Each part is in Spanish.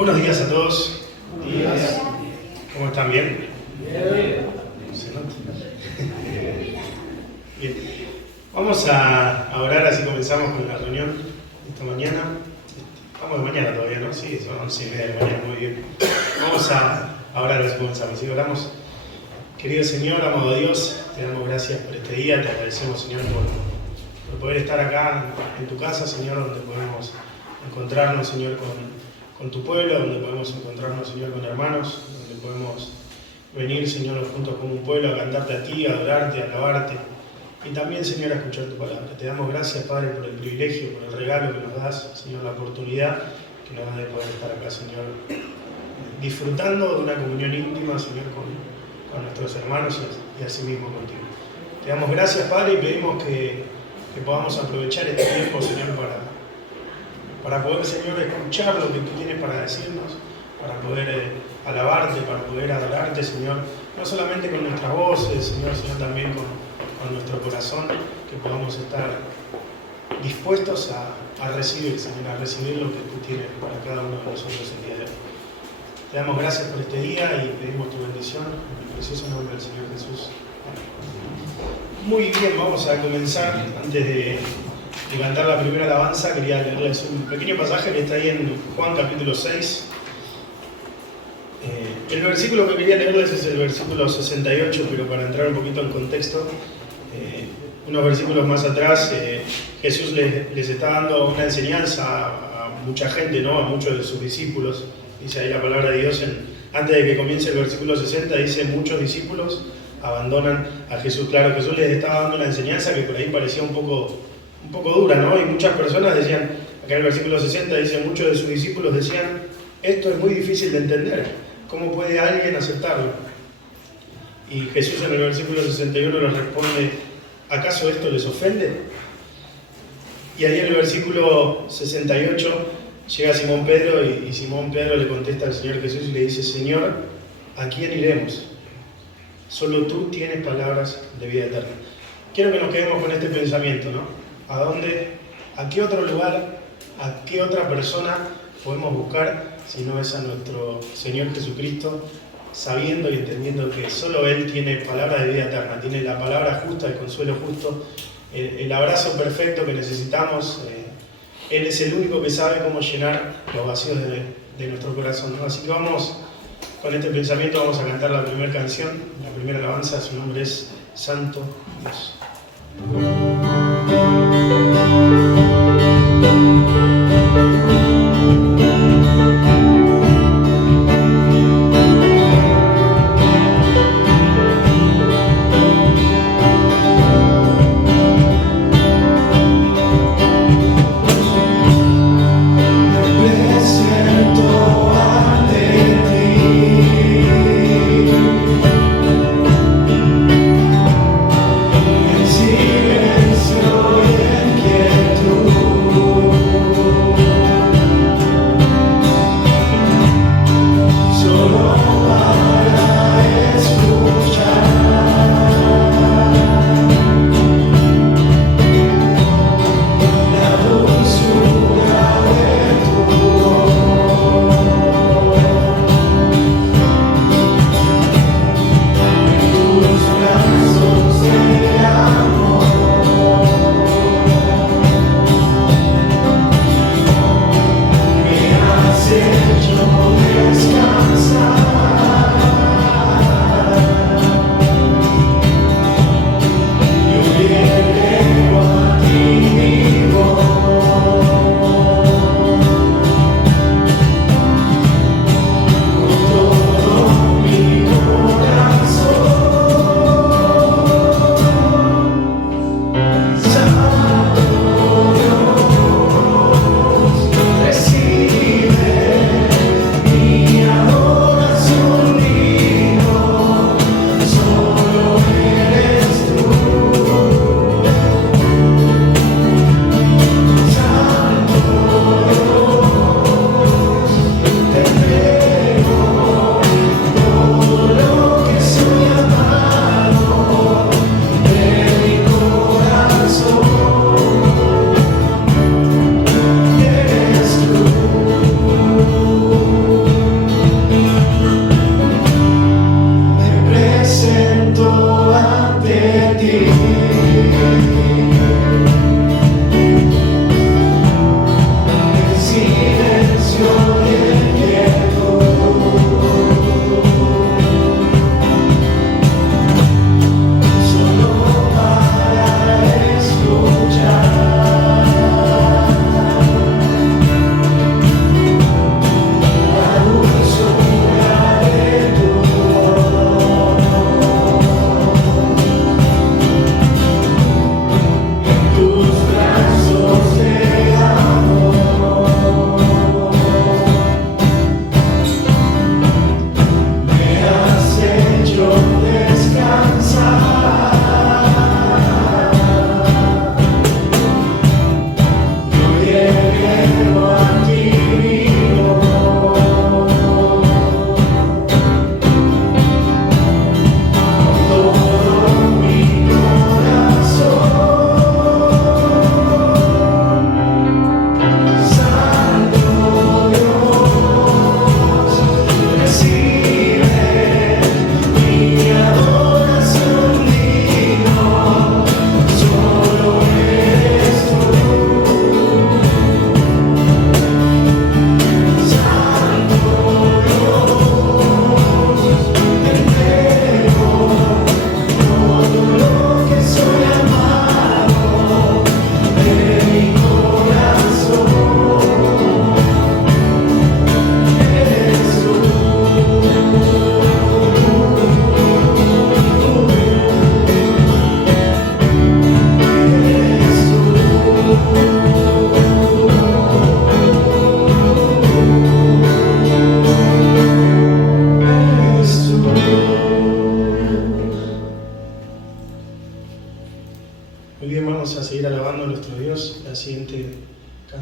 Buenos días a todos. Buenos días. ¿Cómo están? ¿Bien? Bien. ¿Se nota? Bien. Vamos a orar, así comenzamos con la reunión esta mañana. Vamos de mañana todavía, ¿no? Sí, son 11:30 de la mañana, muy bien. Vamos a orar, así comenzamos. ¿Sí? Oramos. Querido Señor, amado Dios, te damos gracias por este día, te agradecemos, Señor, por poder estar acá en tu casa, Señor, donde podemos encontrarnos, Señor, con tu pueblo, donde podemos encontrarnos, Señor, con hermanos, donde podemos venir, Señor, juntos como un pueblo a cantarte a ti, a adorarte, a alabarte y también, Señor, a escuchar tu palabra. Te damos gracias, Padre, por el privilegio, por el regalo que nos das, Señor, la oportunidad que nos das de poder estar acá, Señor, disfrutando de una comunión íntima, Señor, con nuestros hermanos y así mismo contigo. Te damos gracias, Padre, y pedimos que podamos aprovechar este tiempo, Señor, para poder, Señor, escuchar lo que tú tienes para decirnos, para poder alabarte, para poder adorarte, Señor, no solamente con nuestras voces, Señor, sino también con nuestro corazón, que podamos estar dispuestos a recibir, Señor, a recibir lo que tú tienes para cada uno de nosotros el día de hoy. Te damos gracias por este día y pedimos tu bendición en el precioso nombre del Señor Jesús. Amén. Muy bien, vamos a comenzar. Antes de cantar la primera alabanza, quería leerles un pequeño pasaje que está ahí en Juan capítulo 6. El versículo que quería leerles es el versículo 68, pero para entrar un poquito en contexto, unos versículos más atrás, Jesús les está dando una enseñanza a mucha gente, ¿no? A muchos de sus discípulos. Dice ahí la palabra de Dios, antes de que comience el versículo 60, dice: muchos discípulos abandonan a Jesús. Claro, Jesús les estaba dando una enseñanza que por ahí parecía un poco dura, ¿no? Y muchas personas decían, acá en el versículo 60 dice, muchos de sus discípulos decían, esto es muy difícil de entender, ¿cómo puede alguien aceptarlo? Y Jesús en el versículo 61 les responde, ¿acaso esto les ofende? Y ahí en el versículo 68 llega Simón Pedro y Simón Pedro le contesta al Señor Jesús y le dice, Señor, ¿a quién iremos? Solo tú tienes palabras de vida eterna. Quiero que nos quedemos con este pensamiento, ¿no? ¿A dónde, a qué otro lugar, a qué otra persona podemos buscar si no es a nuestro Señor Jesucristo, sabiendo y entendiendo que solo Él tiene palabra de vida eterna, tiene la palabra justa, el consuelo justo, el abrazo perfecto que necesitamos. Él es el único que sabe cómo llenar los vacíos de nuestro corazón, ¿no? Así que vamos, con este pensamiento vamos a cantar la primera canción, la primera alabanza, su nombre es Santo Dios. Recibe mi adoración.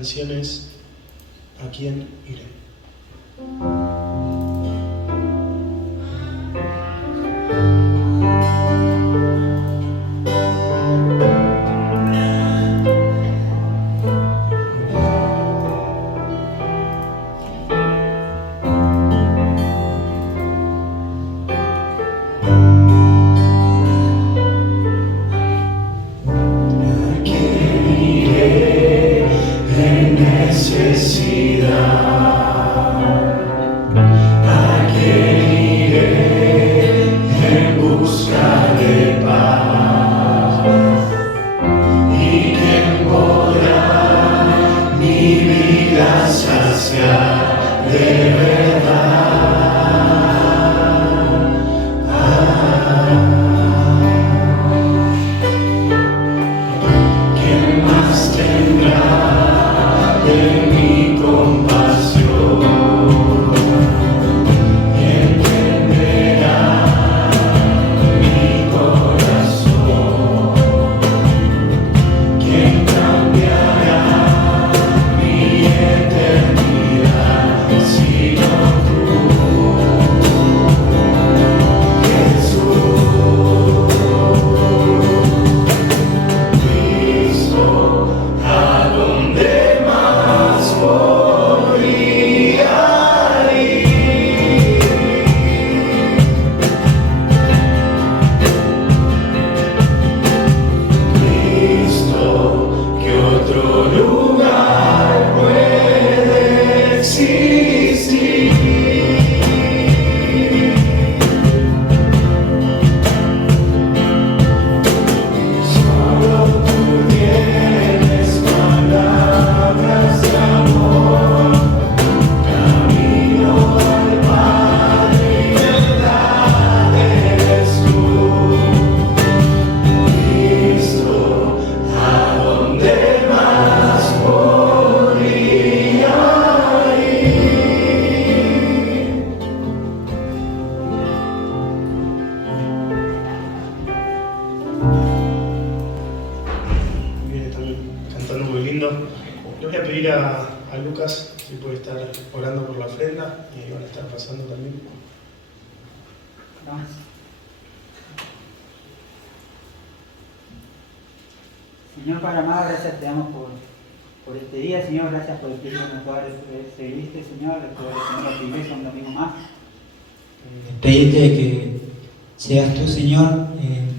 canción es ¿A quién iré? Le voy a pedir a Lucas si puede estar orando por la ofrenda y ahí van a estar pasando también. Gracias. Señor Padre amado, gracias te damos por este día, Señor, gracias por el tiempo que nos va a seguirte, Señor, de poder tener a tu iglesia un domingo más. Pedirte que seas tú, Señor,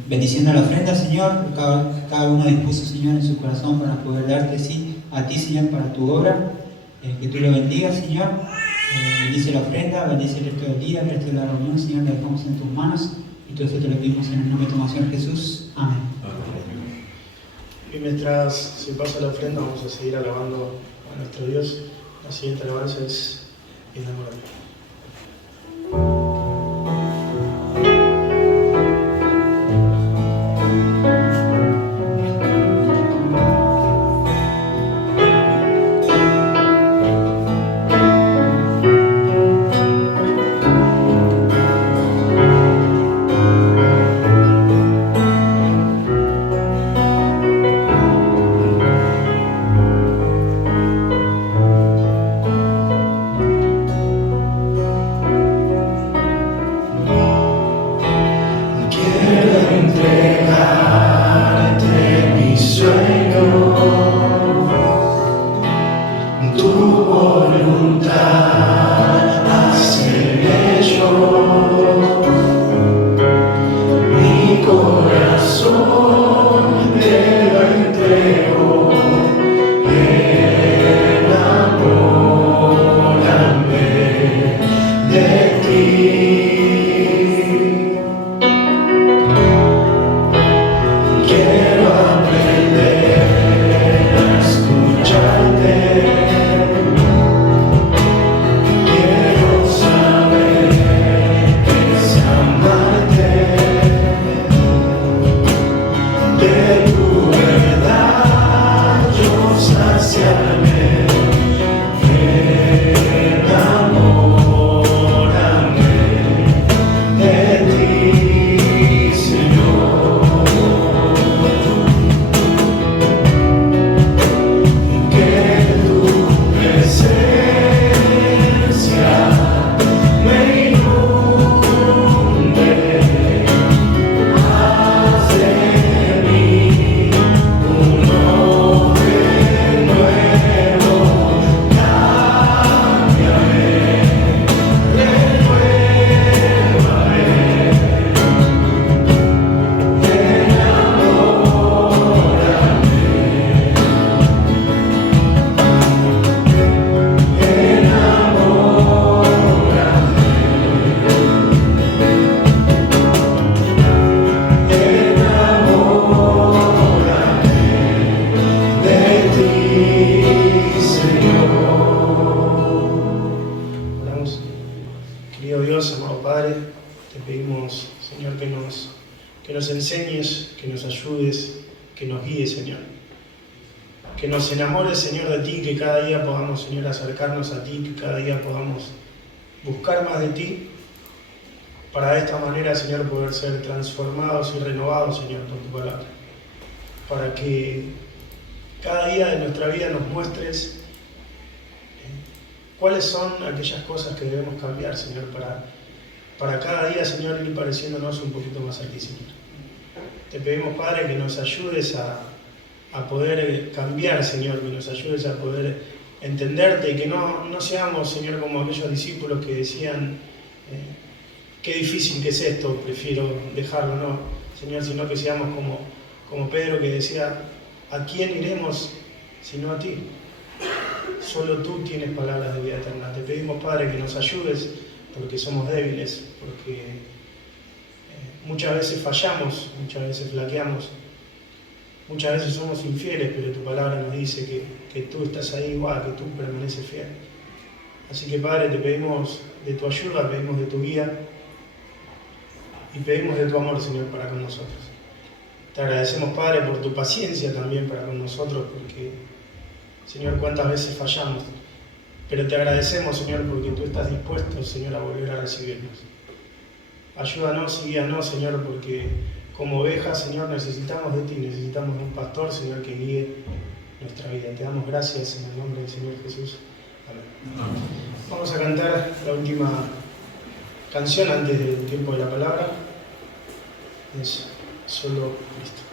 bendiciendo la ofrenda, Señor, cada uno dispuso, Señor, en su corazón para poder darte, sí, a ti, Señor, para tu obra, que tú lo bendigas, Señor, bendice la ofrenda, bendice el resto del día, el resto de la reunión, Señor, la dejamos en tus manos, y todo esto te lo pedimos en el nombre de tu Señor Jesús. Amén. Y mientras se pasa la ofrenda, vamos a seguir alabando a nuestro Dios. La siguiente alabanza es Enamorado. Dios, amado Padre, te pedimos, Señor, que nos enseñes, que nos ayudes, que nos guíes, Señor. Que nos enamores, Señor, de ti, que cada día podamos, Señor, acercarnos a ti, que cada día podamos buscar más de ti, para de esta manera, Señor, poder ser transformados y renovados, Señor, por tu palabra. Para que cada día de nuestra vida nos muestres cuáles son aquellas cosas que debemos cambiar, Señor, para cada día, Señor, ir pareciéndonos un poquito más a ti, Señor. Te pedimos, Padre, que nos ayudes a poder cambiar, Señor, que nos ayudes a poder entenderte y que no seamos, Señor, como aquellos discípulos que decían, qué difícil que es esto, prefiero dejarlo, no, Señor, sino que seamos como Pedro que decía, ¿a quién iremos sino a ti? Solo tú tienes palabras de vida eterna. Te pedimos, Padre, que nos ayudes porque somos débiles, porque muchas veces fallamos, muchas veces flaqueamos, muchas veces somos infieles, pero tu palabra nos dice que tú estás ahí igual, que tú permaneces fiel. Así que, Padre, te pedimos de tu ayuda, pedimos de tu guía y pedimos de tu amor, Señor, para con nosotros. Te agradecemos, Padre, por tu paciencia también para con nosotros, porque, Señor, cuántas veces fallamos, pero te agradecemos, Señor, porque tú estás dispuesto, Señor, a volver a recibirnos. Ayúdanos y guíanos, Señor, porque como ovejas, Señor, necesitamos de ti, necesitamos de un pastor, Señor, que guíe nuestra vida. Te damos gracias en el nombre del Señor Jesús. Amén. Vamos a cantar la última canción antes del tiempo de la palabra. Es Solo Cristo.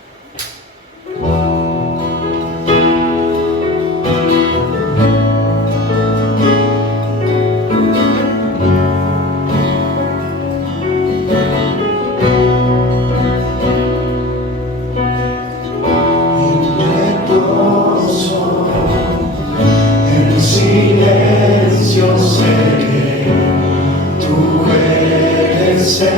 Say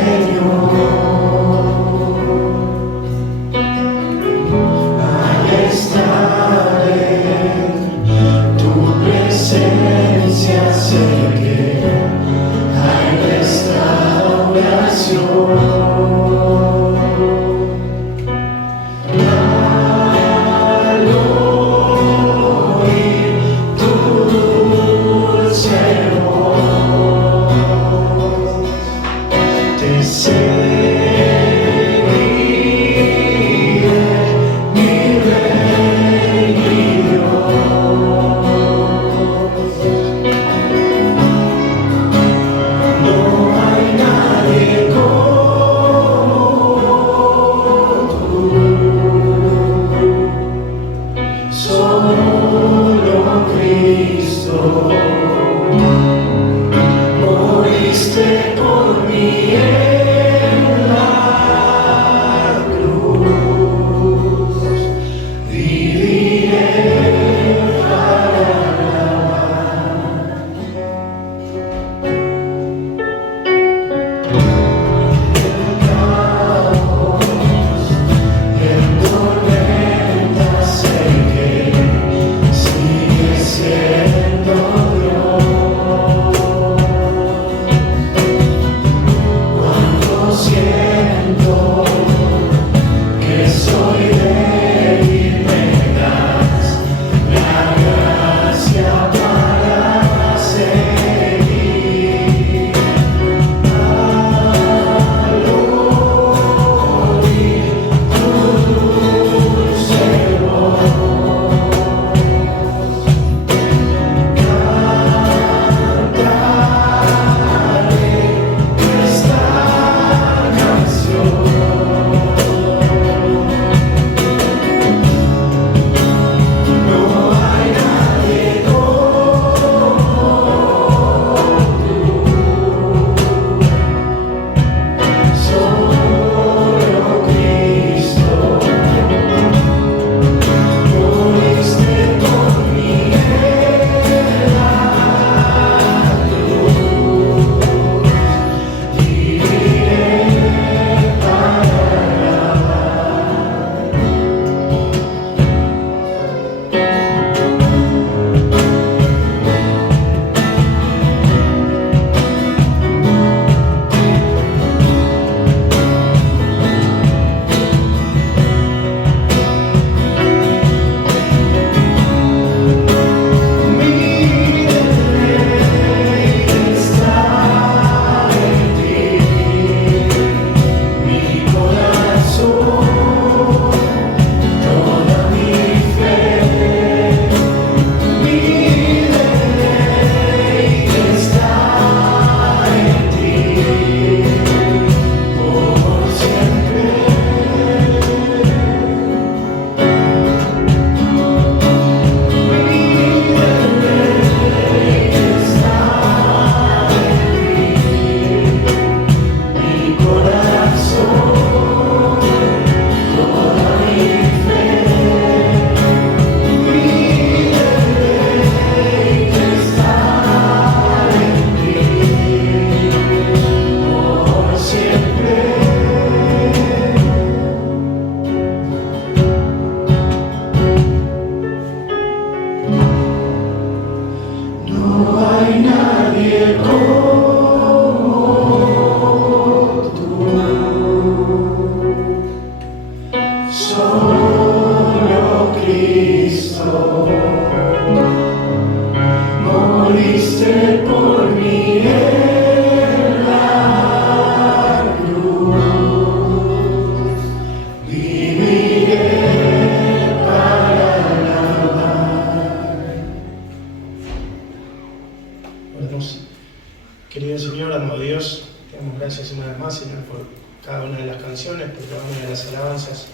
Querido Señor, amado Dios, te damos gracias una vez más, Señor, por cada una de las canciones, por cada una de las alabanzas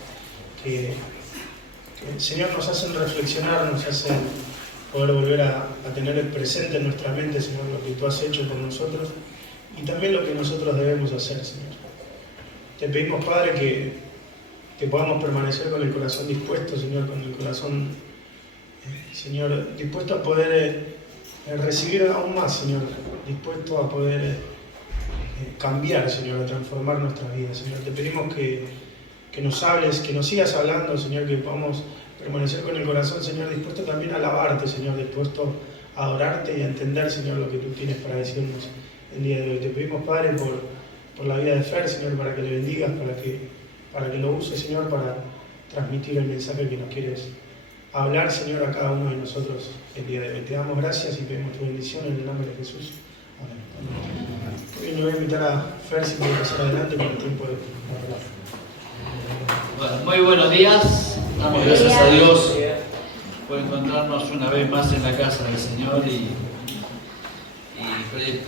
que Señor, nos hacen reflexionar, nos hacen poder volver a tener presente en nuestra mente, Señor, lo que tú has hecho por nosotros y también lo que nosotros debemos hacer, Señor. Te pedimos, Padre, que podamos permanecer con el corazón dispuesto, Señor, con el corazón, Señor, dispuesto a poder recibir aún más, Señor, dispuesto a poder cambiar, Señor, a transformar nuestras vidas, Señor. Te pedimos que nos hables, que nos sigas hablando, Señor, que podamos permanecer con el corazón, Señor, dispuesto también a alabarte, Señor, dispuesto a adorarte y a entender, Señor, lo que tú tienes para decirnos el día de hoy. Te pedimos, Padre, por la vida de Fer, Señor, para que le bendigas, para que lo uses, Señor, para transmitir el mensaje que nos quieres hablar, Señor, a cada uno de nosotros el día de hoy. Te damos gracias y pedimos tu bendición en el nombre de Jesús. Amén. Hoy le voy a invitar a Fer si puede pasar adelante con el tiempo de hablar. Bueno, muy buenos días. Damos gracias a Dios por encontrarnos una vez más en la casa del Señor y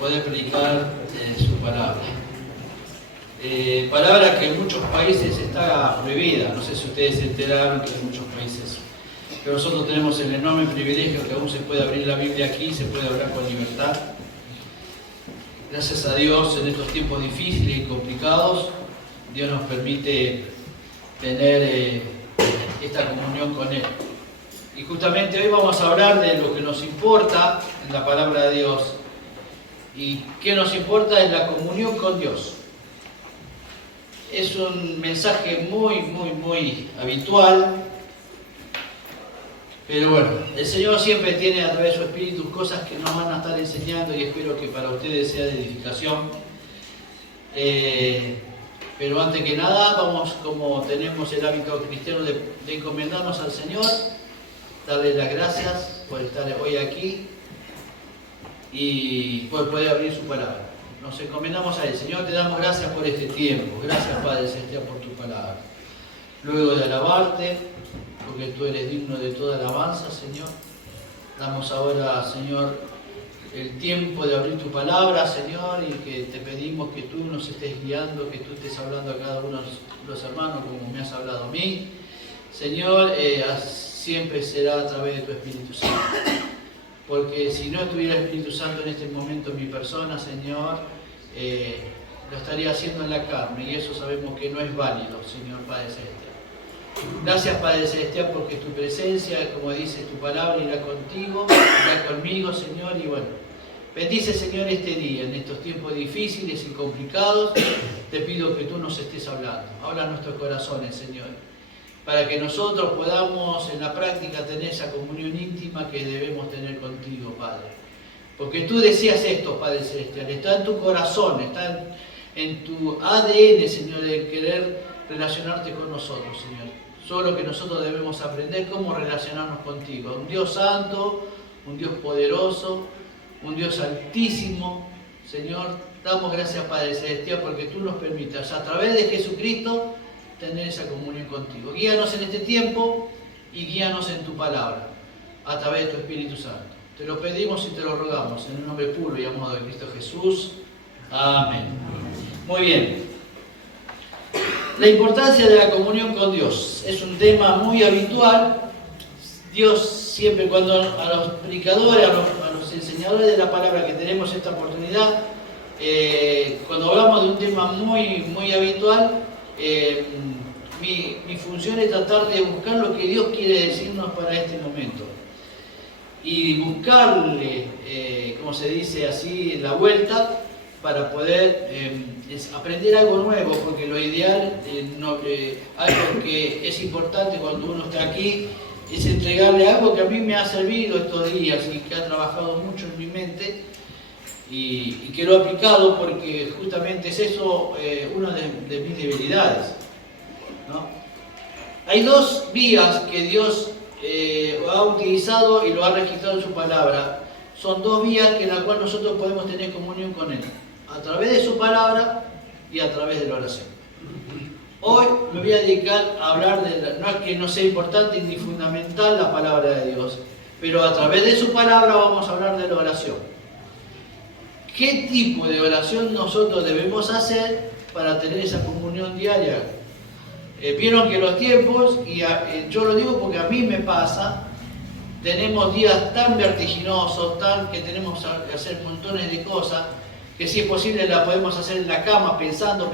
poder predicar su palabra. Palabra que en muchos países está prohibida. No sé si ustedes se enteraron que en muchos países. Pero nosotros tenemos el enorme privilegio que aún se puede abrir la Biblia aquí, se puede hablar con libertad. Gracias a Dios en estos tiempos difíciles y complicados, Dios nos permite tener esta comunión con Él. Y justamente hoy vamos a hablar de lo que nos importa en la palabra de Dios. Y qué nos importa es la comunión con Dios. Es un mensaje muy habitual. Pero bueno, el Señor siempre tiene a través de su Espíritu cosas que nos van a estar enseñando y espero que para ustedes sea de edificación. Pero antes que nada, vamos, como tenemos el hábito cristiano de encomendarnos al Señor, darle las gracias por estar hoy aquí y por poder abrir su palabra. Nos encomendamos a Él. Señor, te damos gracias por este tiempo. Gracias, Padre Celestial, por tu palabra. Luego de alabarte, porque tú eres digno de toda alabanza, Señor, damos ahora, Señor, el tiempo de abrir tu palabra, Señor, y que te pedimos que tú nos estés guiando, que tú estés hablando a cada uno de los hermanos como me has hablado a mí. Señor, siempre será a través de tu Espíritu Santo. Porque si no estuviera el Espíritu Santo en este momento en mi persona, Señor, lo estaría haciendo en la carne, y eso sabemos que no es válido, Señor Padre Celestial. Gracias, Padre Celestial, porque tu presencia, como dice tu palabra, irá contigo, irá conmigo, Señor, y bueno, bendice, Señor, este día, en estos tiempos difíciles y complicados, te pido que tú nos estés hablando. Habla a nuestros corazones, Señor, para que nosotros podamos en la práctica tener esa comunión íntima que debemos tener contigo, Padre. Porque tú decías esto, Padre Celestial, está en tu corazón, está en tu ADN, Señor, el querer relacionarte con nosotros, Señor. Solo que nosotros debemos aprender cómo relacionarnos contigo. Un Dios santo, un Dios poderoso, un Dios altísimo. Señor, damos gracias, Padre Celestial, porque tú nos permitas, a través de Jesucristo, tener esa comunión contigo. Guíanos en este tiempo y guíanos en tu palabra, a través de tu Espíritu Santo. Te lo pedimos y te lo rogamos, en el nombre puro y amado de Cristo Jesús. Amén. Muy bien. La importancia de la comunión con Dios es un tema muy habitual. Dios siempre, cuando a los predicadores, a los enseñadores de la palabra que tenemos esta oportunidad, cuando hablamos de un tema muy habitual, mi función es tratar de buscar lo que Dios quiere decirnos para este momento. Y buscarle, como se dice así, la vuelta para poder aprender algo nuevo, porque lo ideal, algo que es importante cuando uno está aquí, es entregarle algo que a mí me ha servido estos días y que ha trabajado mucho en mi mente y que lo he aplicado porque justamente es eso una de mis debilidades, ¿no? Hay dos vías que Dios ha utilizado y lo ha registrado en su palabra. Son dos vías en las cuales nosotros podemos tener comunión con Él, a través de su palabra y a través de la oración. Hoy me voy a dedicar a hablar no es que no sea importante ni fundamental la palabra de Dios, pero a través de su palabra vamos a hablar de la oración. ¿Qué tipo de oración nosotros debemos hacer para tener esa comunión diaria? Vieron que los tiempos, y yo lo digo porque a mí me pasa, tenemos días tan vertiginosos, que tenemos que hacer montones de cosas, que si es posible la podemos hacer en la cama pensando,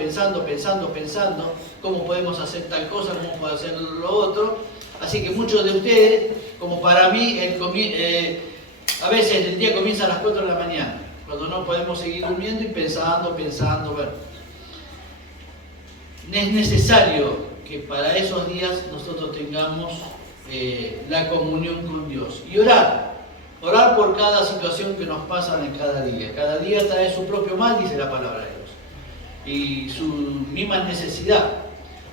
cómo podemos hacer tal cosa, cómo podemos hacer lo otro. Así que muchos de ustedes, como para mí, a veces el día comienza a las 4 de la mañana, cuando no podemos seguir durmiendo y pensando, bueno. Es necesario que para esos días nosotros tengamos la comunión con Dios y orar por cada situación que nos pasa en cada día. Cada día trae su propio mal, dice la palabra de Dios, y su misma necesidad.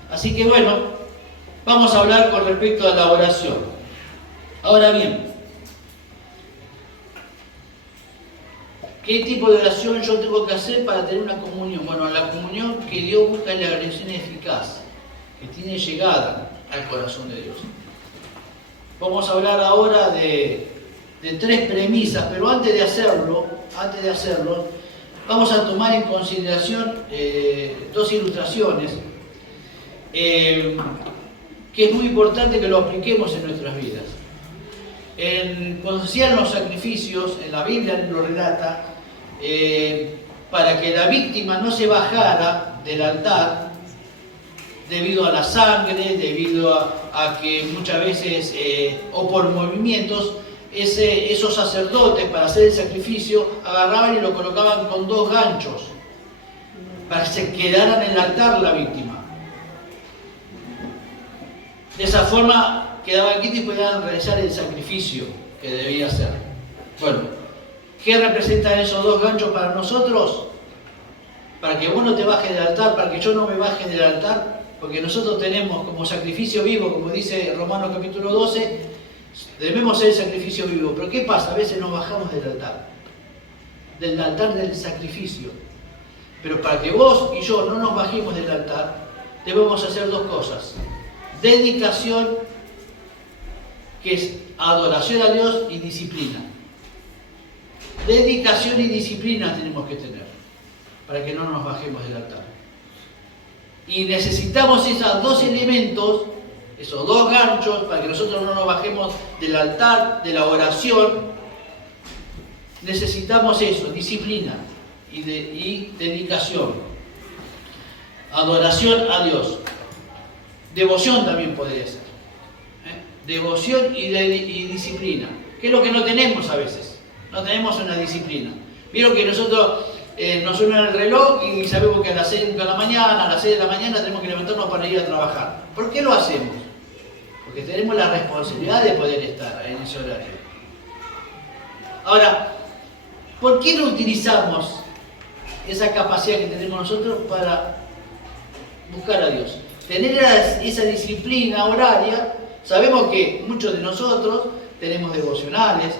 Así que bueno, vamos a hablar con respecto a la oración. Ahora bien, ¿qué tipo de oración yo tengo que hacer para tener una comunión? Bueno, la comunión que Dios busca es la oración eficaz, que tiene llegada al corazón de Dios. Vamos a hablar ahora de 3 premisas, pero antes de hacerlo, vamos a tomar en consideración 2 ilustraciones, que es muy importante que lo apliquemos en nuestras vidas. Cuando se hacían los sacrificios, en la Biblia lo relata, para que la víctima no se bajara del altar, debido a la sangre, debido a que muchas veces, o por movimientos, esos sacerdotes para hacer el sacrificio agarraban y lo colocaban con 2 ganchos para que se quedara en el altar la víctima. De esa forma quedaban quietos y podían realizar el sacrificio que debía hacer. Bueno, ¿qué representan esos 2 ganchos para nosotros? Para que vos no te bajes del altar, para que yo no me baje del altar. Porque nosotros tenemos como sacrificio vivo, como dice Romanos capítulo 12, debemos ser sacrificio vivo. Pero ¿qué pasa? A veces nos bajamos del altar del sacrificio. Pero para que vos y yo no nos bajemos del altar, debemos hacer 2 cosas. Dedicación, que es adoración a Dios, y disciplina. Dedicación y disciplina tenemos que tener, para que no nos bajemos del altar. Y necesitamos esos 2 elementos, esos 2 ganchos, para que nosotros no nos bajemos del altar, de la oración. Necesitamos eso, disciplina y dedicación. Adoración a Dios. Devoción también podría ser. Devoción y disciplina. ¿Qué es lo que no tenemos a veces? No tenemos una disciplina. Vieron que nosotros nos suena el reloj y sabemos que a las 6 de la mañana, a las 6 de la mañana tenemos que levantarnos para ir a trabajar. ¿Por qué lo hacemos? Porque tenemos la responsabilidad de poder estar en ese horario. Ahora, ¿por qué no utilizamos esa capacidad que tenemos nosotros para buscar a Dios? Tener esa disciplina horaria. Sabemos que muchos de nosotros tenemos devocionales,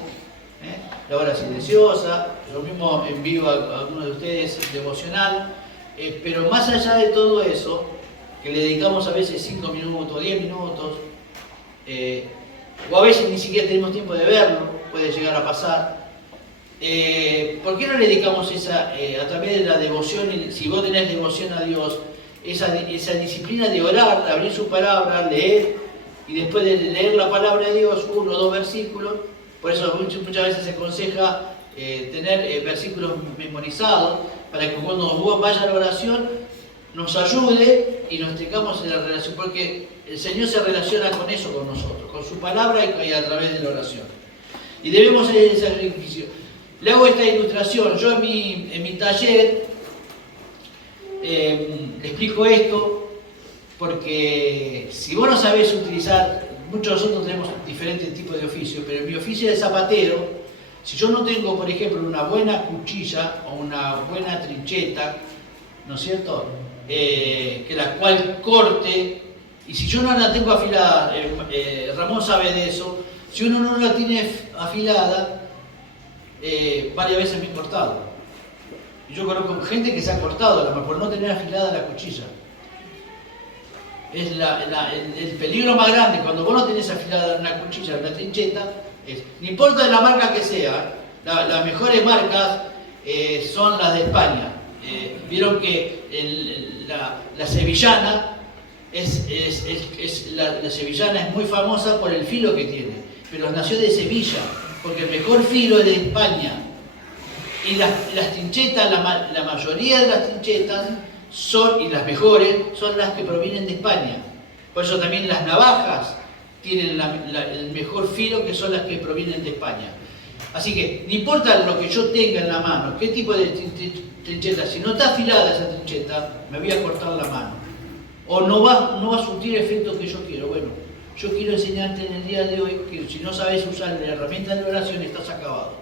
la hora silenciosa, lo mismo envío a algunos de ustedes devocional, pero más allá de todo eso, que le dedicamos a veces 5 minutos, 10 minutos, o a veces ni siquiera tenemos tiempo de verlo, puede llegar a pasar. ¿Por qué no le dedicamos a través de la devoción, si vos tenés devoción a Dios, esa disciplina de orar, de abrir su palabra, leer, y después de leer la palabra de Dios, 1 o 2 versículos? Por eso muchas veces se aconseja tener versículos memorizados, para que cuando vos vayas a la oración nos ayude y nos tengamos en la relación, porque el Señor se relaciona con eso, con nosotros, con su palabra y a través de la oración. Y debemos hacer el sacrificio. Le hago esta ilustración. Yo en mi taller le explico esto, porque si vos no sabés utilizar, muchos de nosotros tenemos diferentes tipos de oficios, pero en mi oficio de zapatero, si yo no tengo, por ejemplo, una buena cuchilla o una buena trincheta, ¿no es cierto?, que la cual corte, y si yo no la tengo afilada, Ramón sabe de eso, si uno no la tiene afilada, varias veces me he cortado. Y yo conozco gente que se ha cortado por no tener afilada la cuchilla. Es el peligro más grande cuando vos no tenés afilada una cuchilla, una trincheta, no importa de la marca que sea, las mejores marcas, son las de España. Vieron que la sevillana la sevillana es muy famosa por el filo que tiene, pero nació de Sevilla, porque el mejor filo es de España. Y las trinchetas, la mayoría de las trinchetas son, y las mejores, son las que provienen de España. Por eso también las navajas tienen el mejor filo, que son las que provienen de España. Así que, no importa lo que yo tenga en la mano, qué tipo de trincheta, si no está afilada esa trincheta, me voy a cortar la mano. O no va a surtir el efecto que yo quiero. Bueno, yo quiero enseñarte en el día de hoy que si no sabes usar la herramienta de la oración, estás acabado.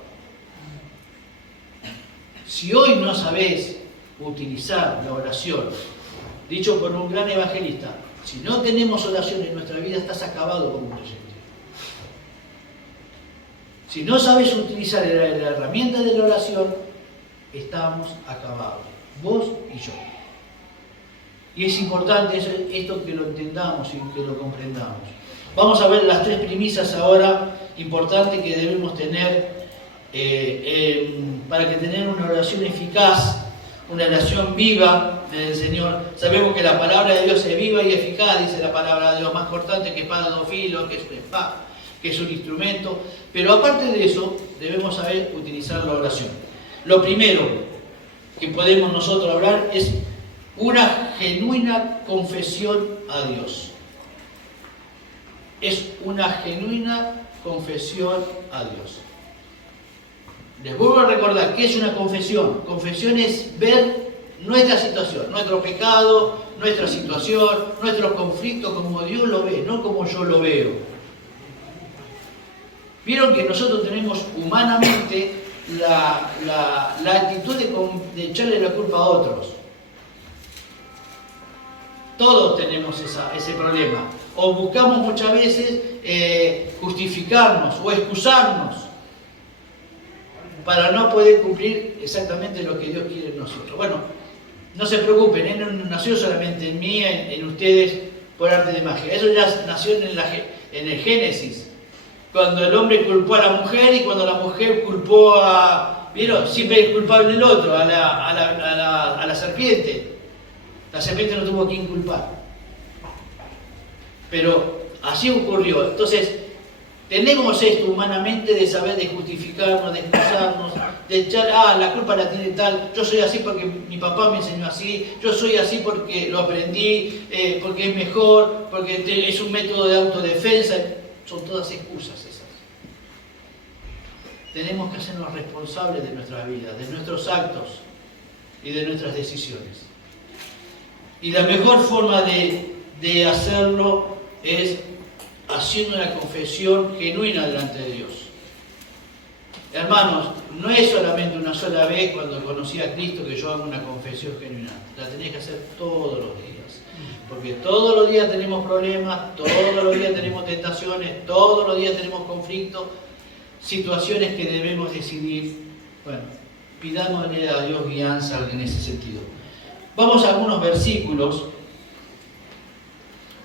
Si hoy no sabés utilizar la oración, dicho por un gran evangelista, si no tenemos oración en nuestra vida, estás acabado como creyente. Si no sabes utilizar la herramienta de la oración, estamos acabados, vos y yo. Y es importante esto que lo entendamos y que lo comprendamos. Vamos a ver las 3 premisas ahora importantes que debemos tener para que tener una oración eficaz, una oración viva del Señor. Sabemos que la palabra de Dios es viva y eficaz, dice la palabra de Dios, más cortante que espada de 2 filos, que es una espada, que es un instrumento. Pero aparte de eso, debemos saber utilizar la oración. Lo primero que podemos nosotros hablar es una genuina confesión a Dios. Es una genuina confesión a Dios. Les vuelvo a recordar, ¿qué es una confesión? Confesión es ver nuestra situación, nuestro pecado, nuestra situación, nuestros conflictos como Dios lo ve, no como yo lo veo. Vieron que nosotros tenemos humanamente la actitud de echarle la culpa a otros. Todos tenemos ese problema. O buscamos muchas veces justificarnos o excusarnos para no poder cumplir exactamente lo que Dios quiere en nosotros. Bueno, no se preocupen, Él no nació solamente en mí, en ustedes, por arte de magia. Eso ya nació en el Génesis, cuando el hombre culpó a la mujer y cuando la mujer culpó a... ¿Vieron? Siempre es culpable el otro, a la serpiente. La serpiente no tuvo quien culpar. Pero así ocurrió. Entonces, tenemos esto humanamente de saber, de justificarnos, de excusarnos, de echar, la culpa la tiene tal, yo soy así porque mi papá me enseñó así, yo soy así porque lo aprendí, porque es mejor, porque es un método de autodefensa. Son todas excusas esas. Tenemos que hacernos responsables de nuestra vida, de nuestros actos y de nuestras decisiones. Y la mejor forma de hacerlo es haciendo una confesión genuina delante de Dios. Hermanos, no es solamente una sola vez cuando conocí a Cristo que yo hago una confesión genuina. La tenés que hacer todos los días. Porque todos los días tenemos problemas, todos los días tenemos tentaciones, todos los días tenemos conflictos, situaciones que debemos decidir. Bueno, pidámosle a Dios guianza en ese sentido. Vamos a algunos versículos.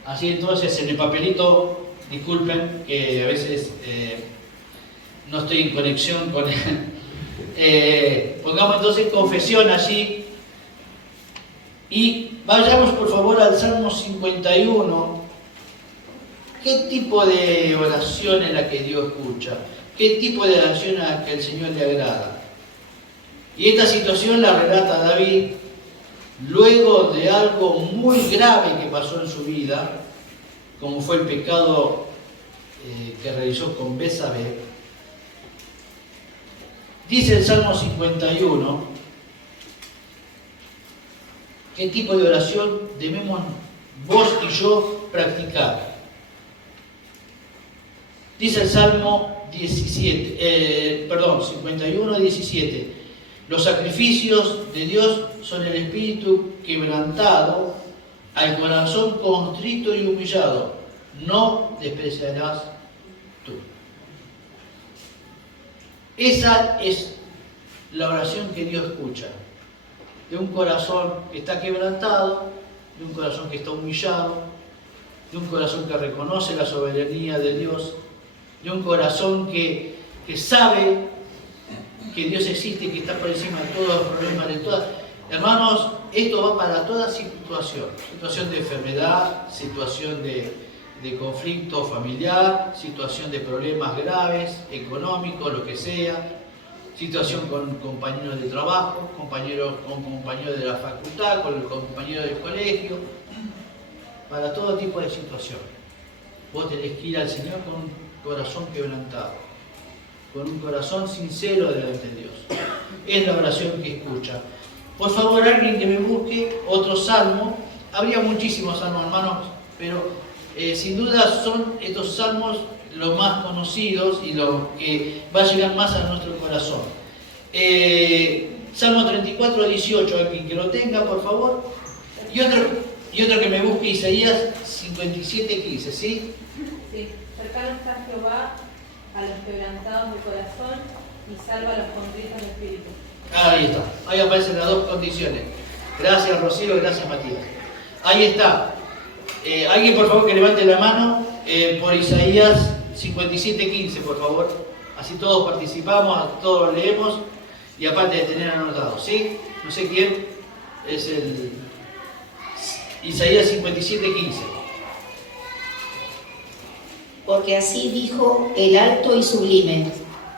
Así entonces en el papelito, disculpen que a veces no estoy en conexión con él. Pongamos entonces confesión allí. Y vayamos por favor al Salmo 51. ¿Qué tipo de oración es la que Dios escucha? ¿Qué tipo de oración es la que el Señor le agrada? Y esta situación la relata David luego de algo muy grave que pasó en su vida, como fue el pecado que realizó con Betsabé. Dice el Salmo 51, ¿qué tipo de oración debemos vos y yo practicar? Dice el Salmo 51, 17. Los sacrificios de Dios son el espíritu quebrantado, al corazón contrito y humillado. No despreciarás tú. Esa es la oración que Dios escucha. De un corazón que está quebrantado, de un corazón que está humillado, de un corazón que reconoce la soberanía de Dios, de un corazón que sabe que Dios existe, que está por encima de todos los problemas, de todas. Hermanos, esto va para toda situación. Situación de enfermedad, situación de conflicto familiar, situación de problemas graves, económicos, lo que sea. Situación con compañeros de trabajo, con compañeros de la facultad, con el compañero del colegio. Para todo tipo de situación. Vos tenés que ir al Señor con un corazón quebrantado, con un corazón sincero delante de Dios. Es la oración que escucha. Por favor, alguien que me busque otro salmo. Habría muchísimos salmos, hermanos, pero sin duda son estos salmos los más conocidos y los que va a llegar más a nuestro corazón. Salmo 34, 18, alguien que lo tenga, por favor. Y otro que me busque, Isaías 57, 15, ¿sí? Sí, cercano está Jehová a los quebrantados de corazón y salva a los contritos de espíritu. Ahí está, ahí aparecen las dos condiciones. Gracias Rocío, gracias Matías. Ahí está. Alguien por favor que levante la mano por Isaías 57, 15, por favor. Así todos participamos, todos leemos y aparte de tener anotado, ¿sí? No sé quién es el... Isaías 57, 15. Porque así dijo el alto y sublime,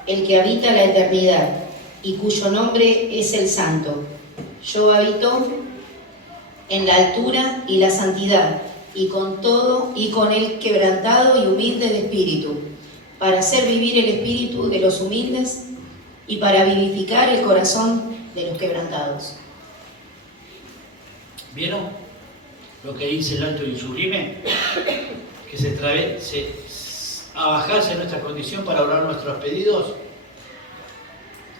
el que habita la eternidad, y cuyo nombre es el Santo. Yo habito en la altura y la santidad, y con todo, y con el quebrantado y humilde de espíritu, para hacer vivir el espíritu de los humildes, y para vivificar el corazón de los quebrantados. ¿Vieron lo que dice el alto y sublime? Que a bajarse a nuestra condición para orar nuestros pedidos.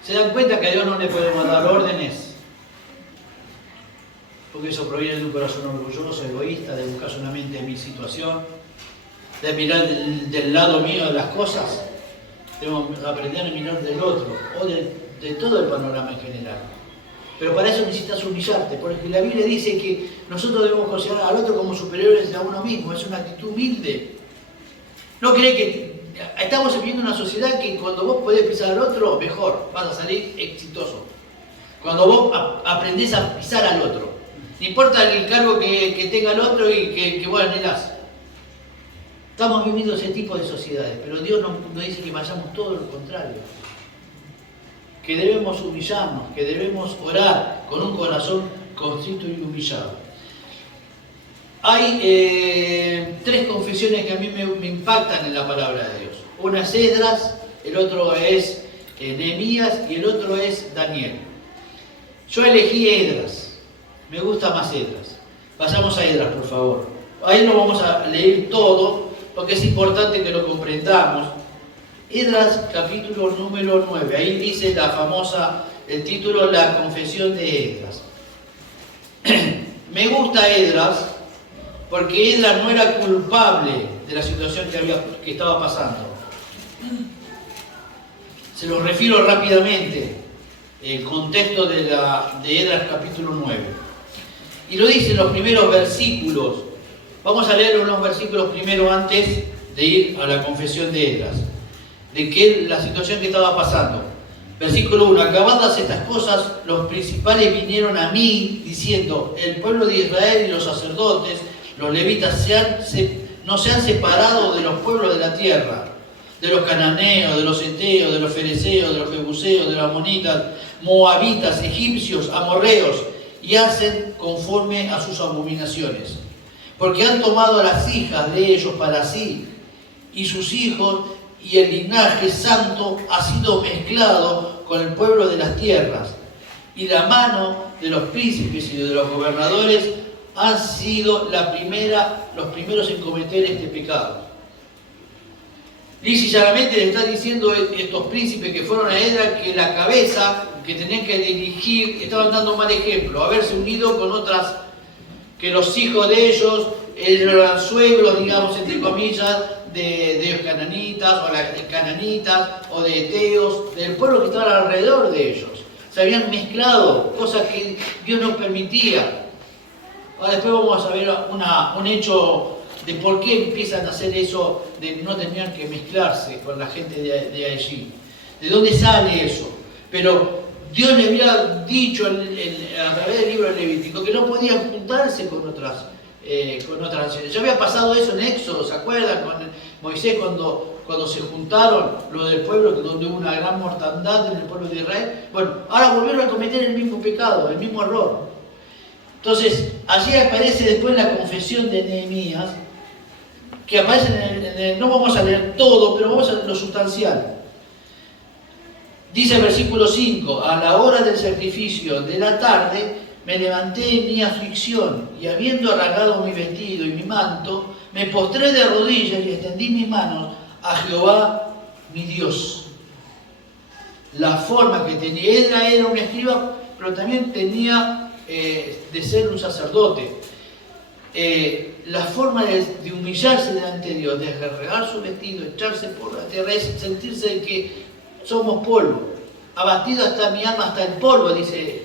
¿Se dan cuenta que a Dios no le podemos dar órdenes? Porque eso proviene de un corazón orgulloso, egoísta, de buscar solamente mi situación, de mirar del lado mío de las cosas. Debemos aprender a mirar del otro, o de todo el panorama en general. Pero para eso necesitas humillarte, porque la Biblia dice que nosotros debemos considerar al otro como superiores a uno mismo. Es una actitud humilde. No cree que estamos viviendo una sociedad que cuando vos podés pisar al otro, mejor, vas a salir exitoso. Cuando vos aprendés a pisar al otro, no importa el cargo que tenga el otro y que vos anhelás. Estamos viviendo ese tipo de sociedades, pero Dios nos dice que vayamos todo lo contrario. Que debemos humillarnos, que debemos orar con un corazón contrito y humillado. Hay tres confesiones que a mí me impactan en la palabra de Dios. Una es Esdras, el otro es Nehemías y el otro es Daniel. Yo elegí Esdras, me gusta más Esdras. Vayamos a Esdras, por favor. Ahí no vamos a leer todo, porque es importante que lo comprendamos. Esdras, capítulo número 9, ahí dice el título, la confesión de Esdras. Me gusta Esdras porque Esdras no era culpable de la situación que estaba pasando. Se lo refiero rápidamente, el contexto de Esdras capítulo 9. Y lo dice en los primeros versículos. Vamos a leer unos versículos primero antes de ir a la confesión de Esdras. De que la situación que estaba pasando. Versículo 1. Acabadas estas cosas, los principales vinieron a mí diciendo: el pueblo de Israel y los sacerdotes, los levitas, no se han separado de los pueblos de la tierra, de los cananeos, de los heteos, de los fereceos, de los jebuseos, de los amonitas, moabitas, egipcios, amorreos, y hacen conforme a sus abominaciones. Porque han tomado a las hijas de ellos para sí, y sus hijos, y el linaje santo ha sido mezclado con el pueblo de las tierras. Y la mano de los príncipes y de los gobernadores han sido los primeros en cometer este pecado. Lisa y llanamente le está diciendo a estos príncipes que fueron a Esdras que la cabeza que tenían que dirigir estaban dando mal ejemplo, haberse unido con otras, que los hijos de ellos eran suegros, digamos, entre comillas, de los cananitas, o las cananitas, o de heteos, del pueblo que estaba alrededor de ellos. Se habían mezclado, cosas que Dios no permitía. Ahora después vamos a ver un hecho de por qué empiezan a hacer eso, de no tener que mezclarse con la gente de allí. ¿De dónde sale eso? Pero Dios le había dicho a través del libro de Levítico que no podían juntarse con otras naciones. Ya había pasado eso en Éxodo, ¿se acuerdan? Con Moisés cuando se juntaron los del pueblo, donde hubo una gran mortandad en el pueblo de Israel. Bueno, ahora volvieron a cometer el mismo pecado, el mismo error. Entonces, allí aparece después la confesión de Nehemías, que aparece no vamos a leer todo, pero vamos a leer lo sustancial. Dice el versículo 5, a la hora del sacrificio de la tarde, me levanté en mi aflicción, y habiendo arrancado mi vestido y mi manto, me postré de rodillas y extendí mis manos a Jehová mi Dios. La forma que tenía, Esdras era un escriba, pero también tenía de ser un sacerdote. La forma de humillarse delante de Dios, de regar su vestido, echarse por la tierra, es sentirse que somos polvo, abatido hasta mi alma, hasta el polvo, dice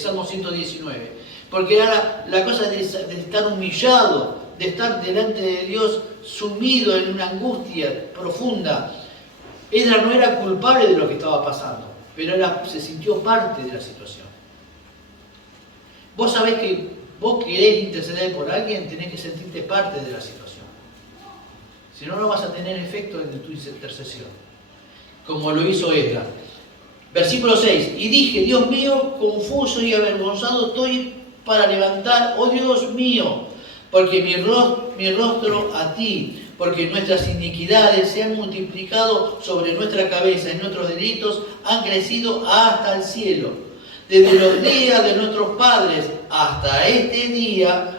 Salmo 119. Porque era la cosa de estar humillado, de estar delante de Dios sumido en una angustia profunda. Esdras no era culpable de lo que estaba pasando, pero se sintió parte de la situación. Vos sabés que vos querés interceder por alguien, tenés que sentirte parte de la situación. Si no, no vas a tener efecto en tu intercesión, como lo hizo Esdras. Versículo 6, y dije, Dios mío, confuso y avergonzado estoy para levantar, oh Dios mío, porque mi rostro a ti, porque nuestras iniquidades se han multiplicado sobre nuestra cabeza y nuestros delitos han crecido hasta el cielo. Desde los días de nuestros padres hasta este día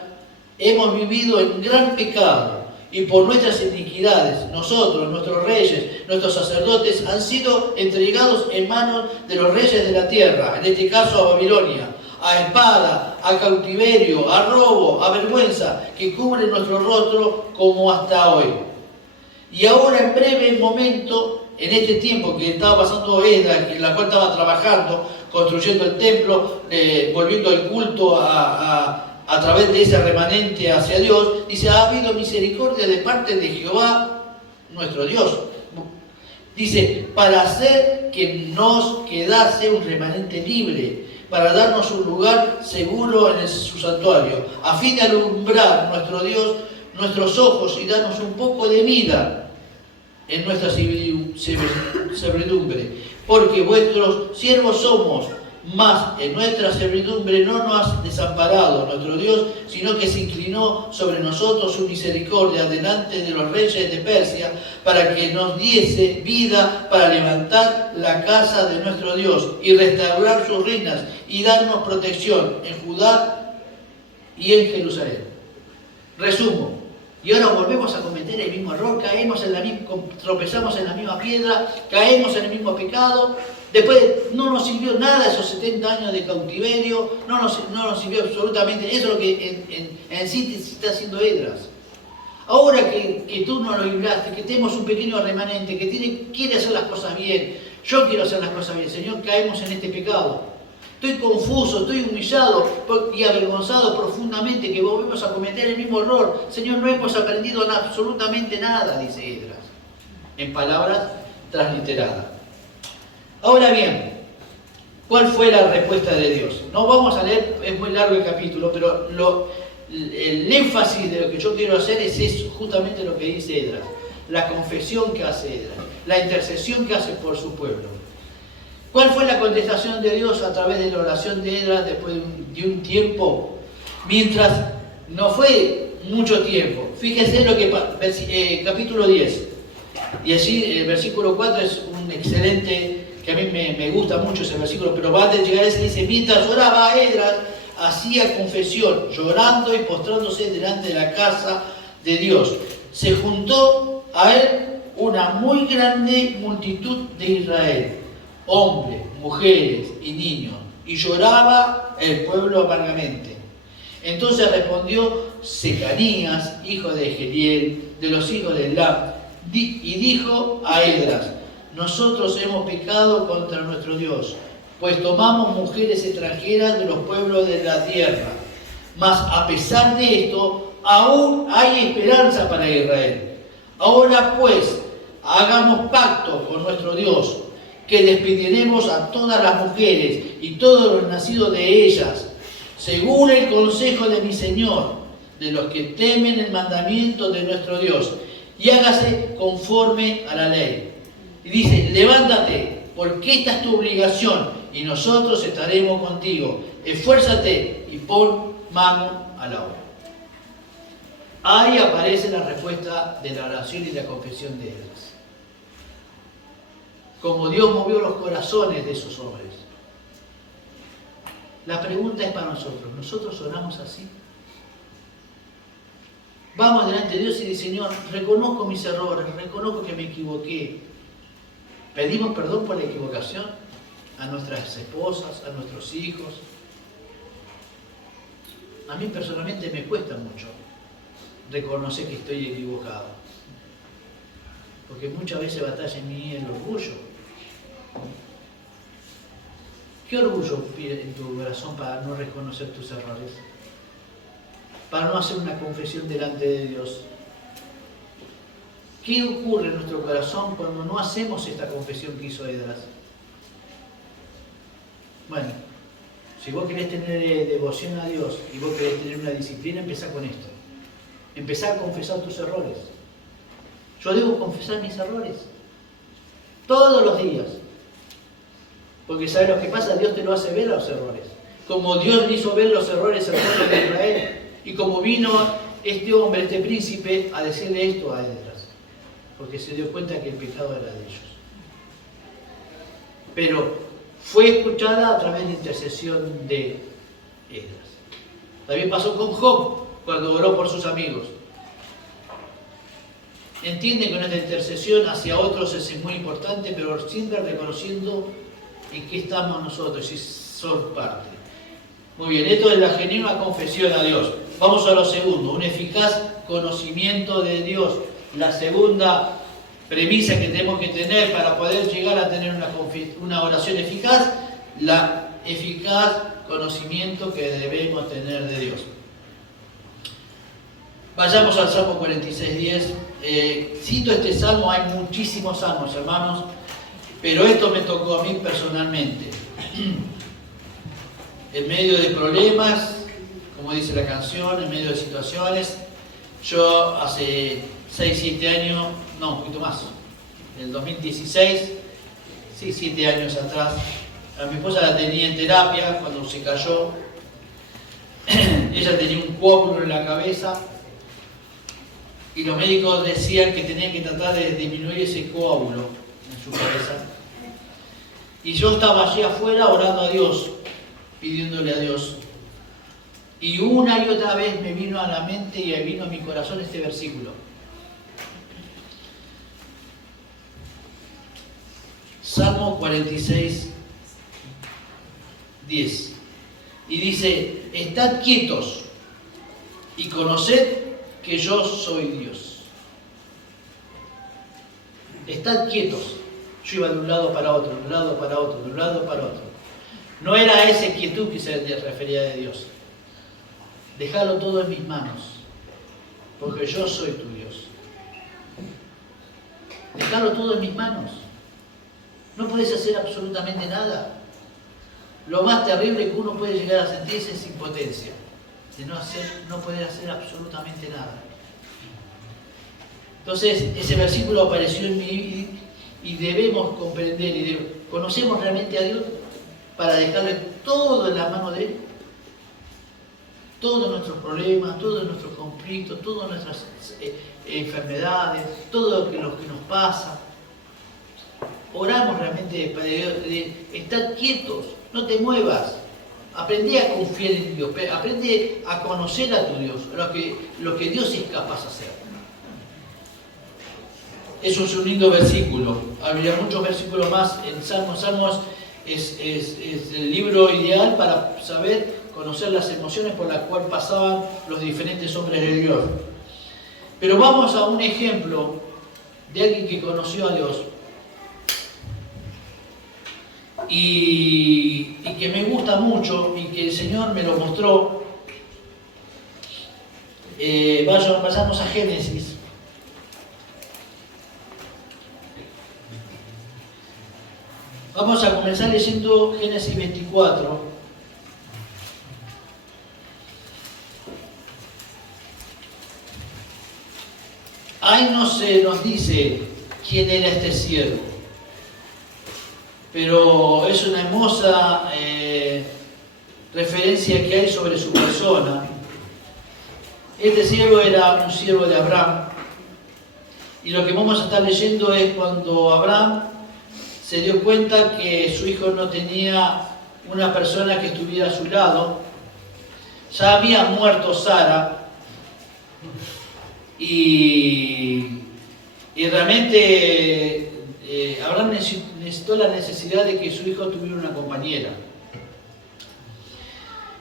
hemos vivido en gran pecado, y por nuestras iniquidades, nosotros, nuestros reyes, nuestros sacerdotes han sido entregados en manos de los reyes de la tierra, en este caso a Babilonia, a espada, a cautiverio, a robo, a vergüenza, que cubre nuestro rostro como hasta hoy. Y ahora en breve momento, en este tiempo que estaba pasando Esdras, en la cual estaba trabajando, construyendo el templo, volviendo el culto a través de ese remanente hacia Dios, dice, ha habido misericordia de parte de Jehová, nuestro Dios. Dice, para hacer que nos quedase un remanente libre, para darnos un lugar seguro en su santuario, a fin de alumbrar nuestro Dios, nuestros ojos, y darnos un poco de vida en nuestra servidumbre. Porque vuestros siervos somos, mas en nuestra servidumbre no nos has desamparado nuestro Dios, sino que se inclinó sobre nosotros su misericordia delante de los reyes de Persia, para que nos diese vida para levantar la casa de nuestro Dios y restaurar sus ruinas y darnos protección en Judá y en Jerusalén. Resumo. Y ahora volvemos a cometer el mismo error, tropezamos en la misma piedra, caemos en el mismo pecado. Después no nos sirvió nada esos 70 años de cautiverio, no nos sirvió absolutamente. Eso es lo que en sí está haciendo Esdras. Ahora que tú nos lo libraste, que tenemos un pequeño remanente, que quiere hacer las cosas bien, yo quiero hacer las cosas bien, Señor, caemos en este pecado. Estoy confuso, estoy humillado y avergonzado profundamente que volvemos a cometer el mismo error. Señor, no hemos aprendido absolutamente nada, dice Esdras, en palabras transliteradas. Ahora bien, ¿cuál fue la respuesta de Dios? No vamos a leer, es muy largo el capítulo, pero el énfasis de lo que yo quiero hacer es eso, justamente lo que dice Esdras, la confesión que hace Esdras, la intercesión que hace por su pueblo. ¿Cuál fue la contestación de Dios a través de la oración de Esdras después de un tiempo? Mientras no fue mucho tiempo. Fíjense lo que capítulo 10. Y allí el versículo 4 es un excelente, que a mí me gusta mucho ese versículo, pero va a llegar a ese, dice, mientras oraba Esdras, hacía confesión, llorando y postrándose delante de la casa de Dios. Se juntó a él una muy grande multitud de Israel, hombres, mujeres y niños, y lloraba el pueblo amargamente. Entonces respondió Secanías, hijo de Geliel, de los hijos de Elam, y dijo a Esdras, nosotros hemos pecado contra nuestro Dios, pues tomamos mujeres extranjeras de los pueblos de la tierra. Mas a pesar de esto, aún hay esperanza para Israel. Ahora pues, hagamos pacto con nuestro Dios, que despediremos a todas las mujeres y todos los nacidos de ellas, según el consejo de mi Señor, de los que temen el mandamiento de nuestro Dios, y hágase conforme a la ley. Y dice, levántate, porque esta es tu obligación, y nosotros estaremos contigo. Esfuérzate y pon mano a la obra. Ahí aparece la respuesta de la oración y la confesión de Esdras. Como Dios movió los corazones de esos hombres. La pregunta es para nosotros. ¿Nosotros oramos así? Vamos delante de Dios y dice, Señor, reconozco mis errores, reconozco que me equivoqué. Pedimos perdón por la equivocación a nuestras esposas, a nuestros hijos. A mí personalmente me cuesta mucho reconocer que estoy equivocado. Porque muchas veces batalla en mí el orgullo. ¿Qué orgullo pide en tu corazón para no reconocer tus errores? Para no hacer una confesión delante de Dios. ¿Qué ocurre en nuestro corazón cuando no hacemos esta confesión que hizo Esdras? Bueno, si vos querés tener devoción a Dios y vos querés tener una disciplina, empezá con esto. Empezá a confesar tus errores. Yo debo confesar mis errores. Todos los días. Porque ¿sabes lo que pasa? Dios te lo hace ver los errores. Como Dios le hizo ver los errores al pueblo de Israel. Y como vino este hombre, este príncipe, a decirle esto a Esdras. Porque se dio cuenta que el pecado era de ellos. Pero fue escuchada a través de intercesión de Esdras. También pasó con Job, cuando oró por sus amigos. Entienden que nuestra intercesión hacia otros es muy importante, pero siempre reconociendo en qué estamos nosotros, si son parte. Muy bien, esto es la genuina confesión a Dios. Vamos a lo segundo, un eficaz conocimiento de Dios. La segunda premisa que tenemos que tener para poder llegar a tener una oración eficaz, la eficaz conocimiento que debemos tener de Dios. Vayamos al Salmo 46:10. Cito este salmo, hay muchísimos salmos, hermanos, pero esto me tocó a mí personalmente. En medio de problemas, como dice la canción, en medio de situaciones, yo hace 6, 7 años, no, un poquito más, en el 2016, sí, 7 años atrás, a mi esposa la tenía en terapia cuando se cayó. Ella tenía un coágulo en la cabeza y los médicos decían que tenían que tratar de disminuir ese coágulo en su cabeza. Y yo estaba allí afuera orando a Dios, pidiéndole a Dios. Y una y otra vez me vino a la mente y vino a mi corazón este versículo. Salmo 46:10. Y dice, estad quietos y conoced que yo soy Dios. Estad quietos. Yo iba de un lado para otro, de un lado para otro, de un lado para otro. No era esa quietud que se refería de Dios. Déjalo todo en mis manos, porque yo soy tu Dios. Déjalo todo en mis manos. No puedes hacer absolutamente nada. Lo más terrible que uno puede llegar a sentirse es impotencia, de no poder hacer absolutamente nada. Entonces, ese versículo apareció en mí y debemos comprender conocemos realmente a Dios para dejarle todo en la mano de Él. Todos nuestros problemas, todos nuestros conflictos, todas nuestras enfermedades, todo lo que nos pasa. Oramos realmente para Dios, estar quietos, no te muevas. Aprende a confiar en Dios, aprende a conocer a tu Dios, lo que Dios es capaz de hacer. Eso es un lindo versículo. Habría muchos versículos más en Salmos. Salmos es el libro ideal para saber conocer las emociones por las cuales pasaban los diferentes hombres de Dios. Pero vamos a un ejemplo de alguien que conoció a Dios y que me gusta mucho y que el Señor me lo mostró. Pasamos a Génesis. Vamos a comenzar leyendo Génesis 24. Ahí no se nos dice quién era este siervo, pero es una hermosa referencia que hay sobre su persona. Este siervo era un siervo de Abraham, y lo que vamos a estar leyendo es cuando Abraham se dio cuenta que su hijo no tenía una persona que estuviera a su lado. Ya había muerto Sara, y realmente Abraham necesitó la necesidad de que su hijo tuviera una compañera.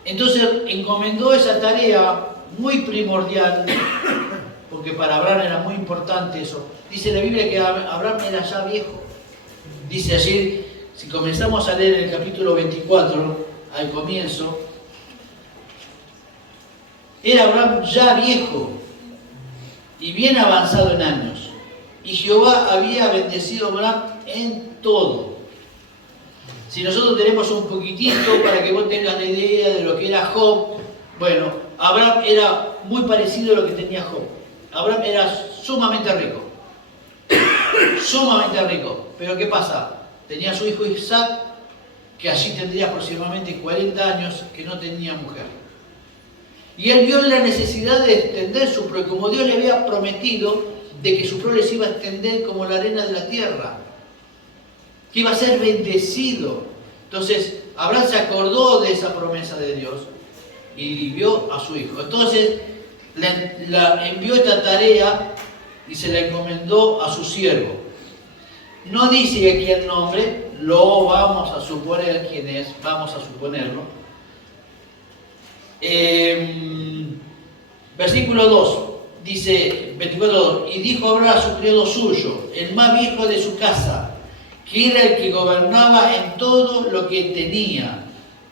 Entonces encomendó esa tarea muy primordial, porque para Abraham era muy importante eso. Dice la Biblia que Abraham era ya viejo. Dice allí, si comenzamos a leer el capítulo 24, al comienzo, era Abraham ya viejo y bien avanzado en años. Y Jehová había bendecido a Abraham en todo. Si nosotros tenemos un poquitito para que vos tengas la idea de lo que era Job, bueno, Abraham era muy parecido a lo que tenía Job. Abraham era sumamente rico. Sumamente rico. Pero ¿qué pasa? Tenía a su hijo Isaac, que allí tendría aproximadamente 40 años, que no tenía mujer. Y él vio la necesidad de extender su prole, como Dios le había prometido de que su prole se iba a extender como la arena de la tierra, que iba a ser bendecido. Entonces, Abraham se acordó de esa promesa de Dios y vio a su hijo. Entonces, la envió esta tarea y se la encomendó a su siervo. No dice aquí el nombre, lo vamos a suponer quién es, vamos a suponerlo. Versículo 2, dice, 24:2, y dijo Abraham a su criado suyo, el más viejo de su casa, que era el que gobernaba en todo lo que tenía,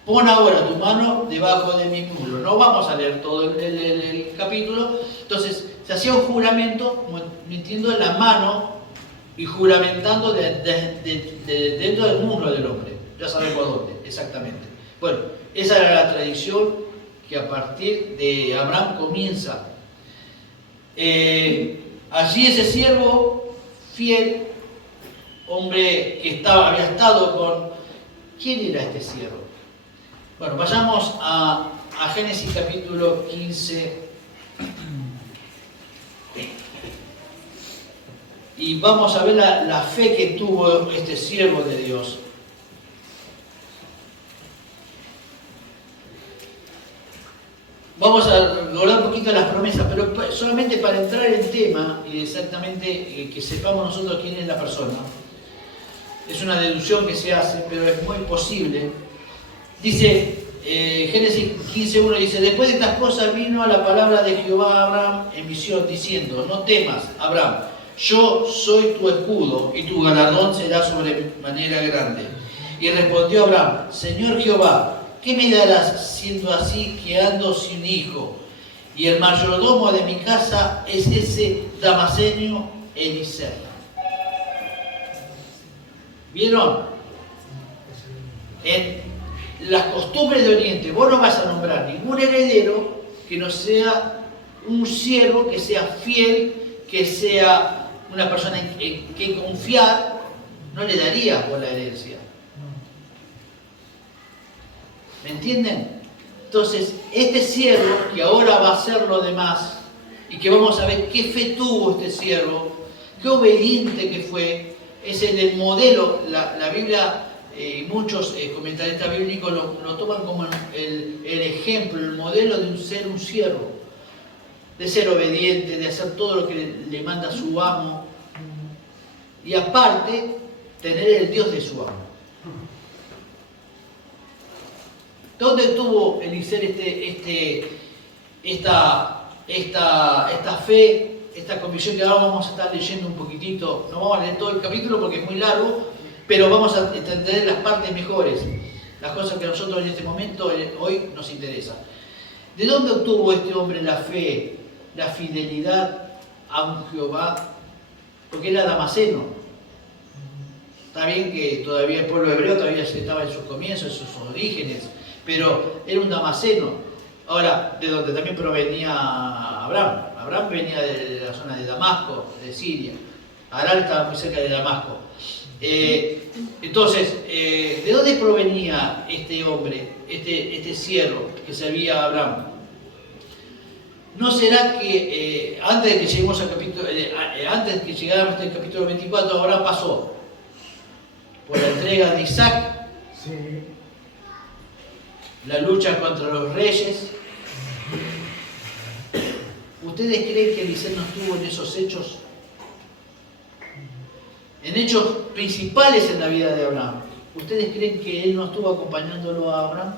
pon ahora tu mano debajo de mi muslo. No vamos a leer todo el capítulo. Entonces, se hacía un juramento metiendo la mano y juramentando dentro del muslo del hombre. Ya sabemos dónde, exactamente. Bueno, esa era la tradición que a partir de Abraham comienza. Allí ese siervo fiel, hombre que había estado con... ¿Quién era este siervo? Bueno, vayamos a Génesis capítulo 15 y vamos a ver la fe que tuvo este siervo de Dios. Vamos a hablar un poquito de las promesas, pero solamente para entrar en tema y exactamente que sepamos nosotros quién es la persona. Es una deducción que se hace, pero es muy posible. Dice, Génesis 15:1 dice, después de estas cosas vino la palabra de Jehová a Abraham en visión, diciendo, no temas, Abraham, yo soy tu escudo y tu galardón será sobremanera grande. Y respondió Abraham, Señor Jehová, ¿qué me darás siendo así que ando sin hijo? Y el mayordomo de mi casa es ese Damaseno Eliezer. ¿Vieron? En las costumbres de Oriente, vos no vas a nombrar ningún heredero que no sea un siervo, que sea fiel, que sea una persona en que confiar, no le daría por la herencia. ¿Me entienden? Entonces, este siervo, que ahora va a hacer lo demás, y que vamos a ver qué fe tuvo este siervo, qué obediente que fue, es el modelo. La Biblia, muchos comentaristas bíblicos lo toman como el ejemplo, el modelo de ser un siervo, de ser obediente, de hacer todo lo que le manda su amo, y aparte, tener el Dios de su amo. ¿Dónde tuvo Eliezer esta fe, esta convicción que ahora vamos a estar leyendo un poquitito? No vamos a leer todo el capítulo porque es muy largo, pero vamos a entender las partes mejores, las cosas que a nosotros en este momento, hoy, nos interesan. ¿De dónde obtuvo este hombre la fe, la fidelidad a un Jehová? Porque era Damaseno. Está bien que todavía el pueblo hebreo todavía estaba en sus comienzos, en sus orígenes, pero era un damasceno. Ahora, de donde también provenía Abraham. Abraham venía de la zona de Damasco, de Siria. Arar estaba muy cerca de Damasco. Entonces, ¿de dónde provenía este hombre, este siervo que servía a Abraham? ¿No será que antes de que lleguemos al capítulo, antes de que llegáramos al capítulo 24, Abraham pasó por la entrega de Isaac, la lucha contra los reyes? ¿Ustedes creen que Eliseo no estuvo en esos hechos? En hechos principales en la vida de Abraham. ¿Ustedes creen que él no estuvo acompañándolo a Abraham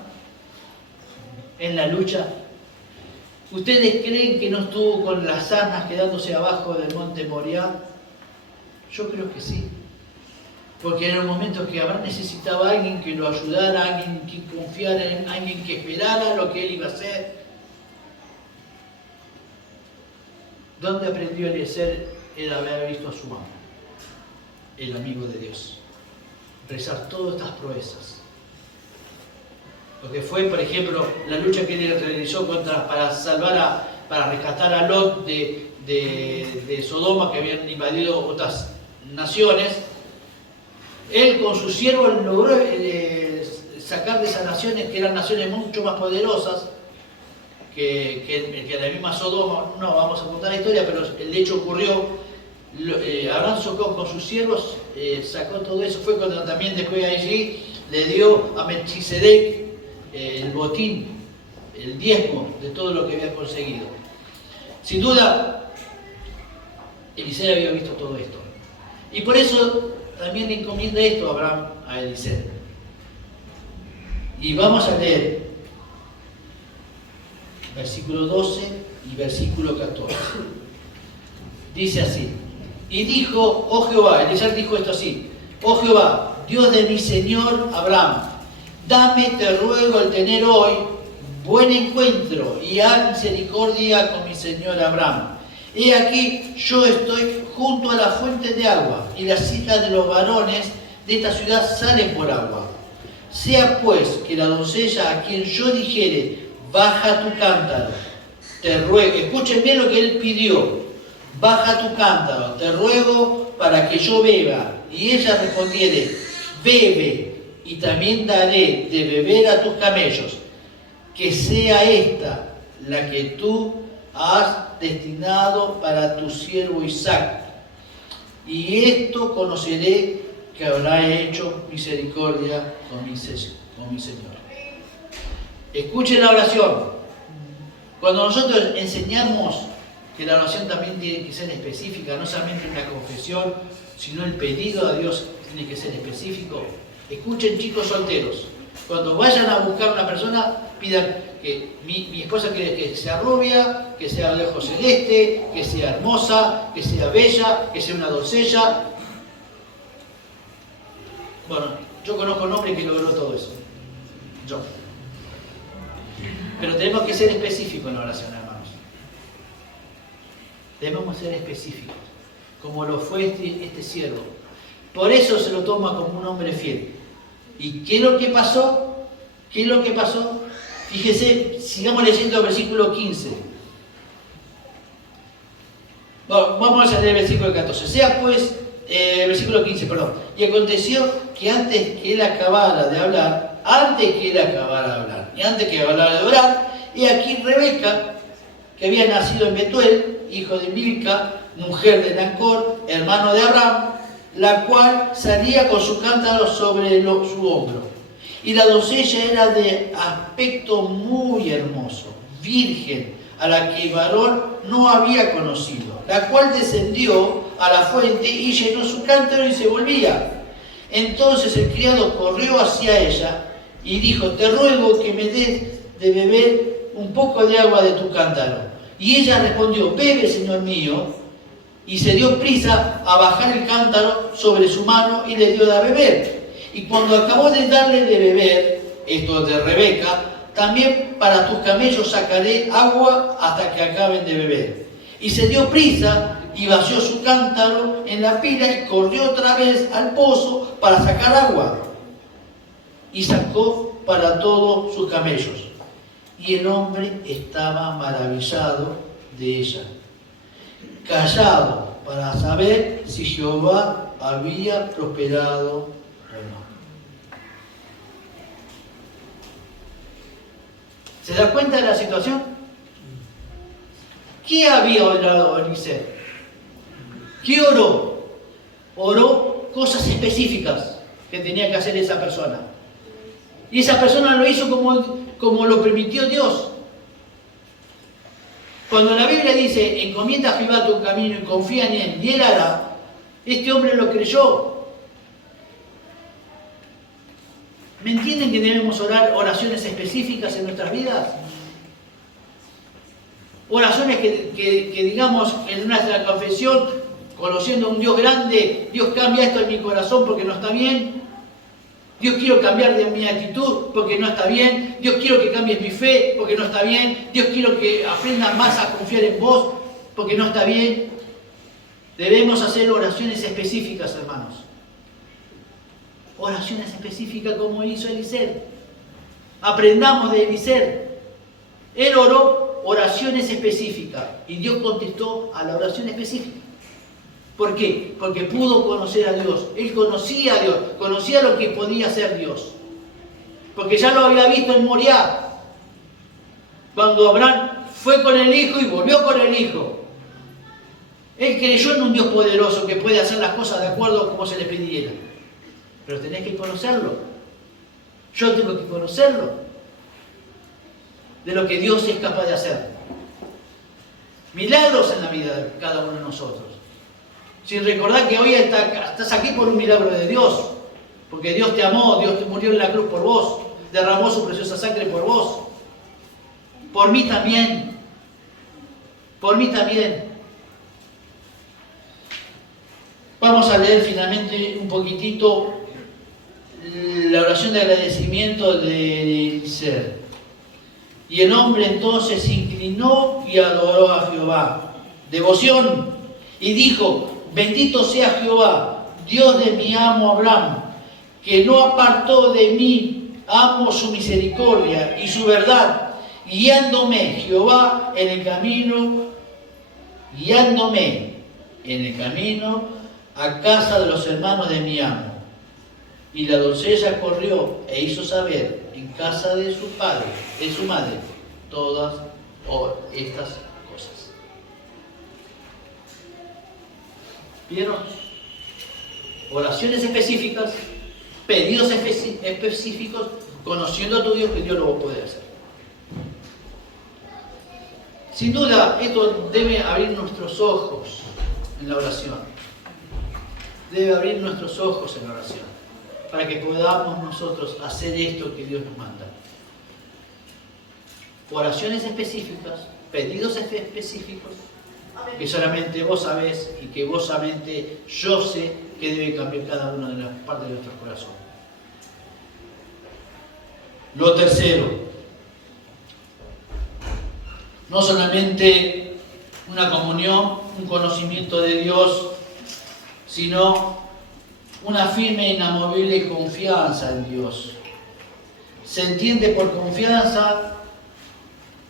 en la lucha? ¿Ustedes creen que no estuvo con las asnas quedándose abajo del monte Moriah? Yo creo que sí. Porque en el momento que Abraham necesitaba a alguien que lo ayudara, a alguien que confiara en alguien que esperara lo que él iba a hacer. ¿Dónde aprendió Eliezer el haber visto a su mamá? El amigo de Dios. Rezar todas estas proezas. Lo que fue, por ejemplo, la lucha que él realizó para rescatar a Lot de Sodoma, que habían invadido otras naciones. Él con sus siervos logró sacar de esas naciones, que eran naciones mucho más poderosas que la misma Sodoma. No vamos a contar la historia, pero el hecho ocurrió. Abraham con sus siervos sacó todo eso. Fue cuando también después de allí le dio a Melquisedec el botín, el diezmo de todo lo que había conseguido. Sin duda, Eliseo había visto todo esto. Y por eso también le encomienda esto a Abraham a Eliseo. Y vamos a leer versículo 12 y versículo 14. Dice así: y dijo, oh Jehová, Eliseo dijo esto así: oh Jehová, Dios de mi señor Abraham, dame, te ruego, el tener hoy buen encuentro y haz misericordia con mi señor Abraham. He aquí, yo estoy junto a la fuente de agua, y las hijas de los varones de esta ciudad salen por agua. Sea pues que la doncella a quien yo dijere, baja tu cántaro, te ruego, escuchen bien lo que él pidió, baja tu cántaro, te ruego para que yo beba. Y ella respondiere, bebe, y también daré de beber a tus camellos, que sea esta la que tú has destinado para tu siervo Isaac. Y esto conoceré que habrá hecho misericordia con mi Señor. Escuchen la oración. Cuando nosotros enseñamos que la oración también tiene que ser específica, no solamente una confesión, sino el pedido a Dios tiene que ser específico. Escuchen, chicos solteros, cuando vayan a buscar una persona, pidan que mi esposa quiere que sea rubia, que sea de ojos celeste, que sea hermosa, que sea bella, que sea una doncella. Bueno, yo conozco un hombre que logró todo eso. Yo. Pero tenemos que ser específicos en la oración, hermanos. Debemos ser específicos, como lo fue este siervo. Por eso se lo toma como un hombre fiel. ¿Y qué es lo que pasó? ¿Qué es lo que pasó? Fíjese, sigamos leyendo el versículo 15. Bueno, vamos a leer el versículo 14. Sea pues, versículo 15, perdón. Y aconteció que antes que él acabara de hablar, y antes que hablara de orar, y aquí Rebeca, que había nacido en Betuel, hijo de Milca, mujer de Nacor, hermano de Abraham, la cual salía con su cántaro sobre su hombro. Y la doncella era de aspecto muy hermoso, virgen, a la que varón no había conocido, la cual descendió a la fuente y llenó su cántaro y se volvía. Entonces el criado corrió hacia ella y dijo, te ruego que me des de beber un poco de agua de tu cántaro. Y ella respondió, bebe, señor mío. Y se dio prisa a bajar el cántaro sobre su mano y le dio de beber. Y cuando acabó de darle de beber, esto de Rebeca, también para tus camellos sacaré agua hasta que acaben de beber. Y se dio prisa y vació su cántaro en la pila y corrió otra vez al pozo para sacar agua. Y sacó para todos sus camellos. Y el hombre estaba maravillado de ella, callado para saber si Jehová había prosperado o no. ¿Se da cuenta de la situación? ¿Qué había orado Eliseo? ¿Qué oró? Oró cosas específicas que tenía que hacer esa persona. Y esa persona lo hizo como lo permitió Dios. Cuando la Biblia dice, encomienda a Jehová tu camino y confía en él, y él hará, este hombre lo creyó. ¿Me entienden que debemos orar oraciones específicas en nuestras vidas? Oraciones que digamos en nuestra confesión, conociendo a un Dios grande, Dios cambia esto en mi corazón porque no está bien. Dios, quiero cambiar de mi actitud porque no está bien. Dios, quiero que cambies mi fe porque no está bien. Dios, quiero que aprenda más a confiar en vos porque no está bien. Debemos hacer oraciones específicas, hermanos. Oraciones específicas como hizo Eliseo. Aprendamos de Eliseo. Él oró oraciones específicas y Dios contestó a la oración específica. ¿Por qué? Porque pudo conocer a Dios. Él conocía a Dios, conocía lo que podía hacer Dios. Porque ya lo había visto en Moriah. Cuando Abraham fue con el hijo y volvió con el hijo. Él creyó en un Dios poderoso que puede hacer las cosas de acuerdo a como se le pidiera. Pero tenés que conocerlo. Yo tengo que conocerlo. De lo que Dios es capaz de hacer. Milagros en la vida de cada uno de nosotros. Sin recordar que hoy estás aquí por un milagro de Dios. Porque Dios te amó, Dios te murió en la cruz por vos. Derramó su preciosa sangre por vos. Por mí también. Por mí también. Vamos a leer finalmente un poquitito la oración de agradecimiento de Eliseo. Y el hombre entonces se inclinó y adoró a Jehová. Devoción. Y dijo, bendito sea Jehová, Dios de mi amo Abraham, que no apartó de mí, amo su misericordia y su verdad, guiándome Jehová en el camino, a casa de los hermanos de mi amo. Y la doncella corrió e hizo saber en casa de su padre, de su madre, todas estas cosas. ¿Vieron? Oraciones específicas, pedidos específicos, conociendo a tu Dios que Dios lo puede hacer. Sin duda, esto debe abrir nuestros ojos en la oración. Debe abrir nuestros ojos en la oración, para que podamos nosotros hacer esto que Dios nos manda. Oraciones específicas, pedidos específicos, que solamente vos sabés y que vos solamente yo sé que debe cambiar cada una de las partes de nuestro corazón. Lo tercero, no solamente una comunión, un conocimiento de Dios, sino una firme e inamovible confianza en Dios. Se entiende por confianza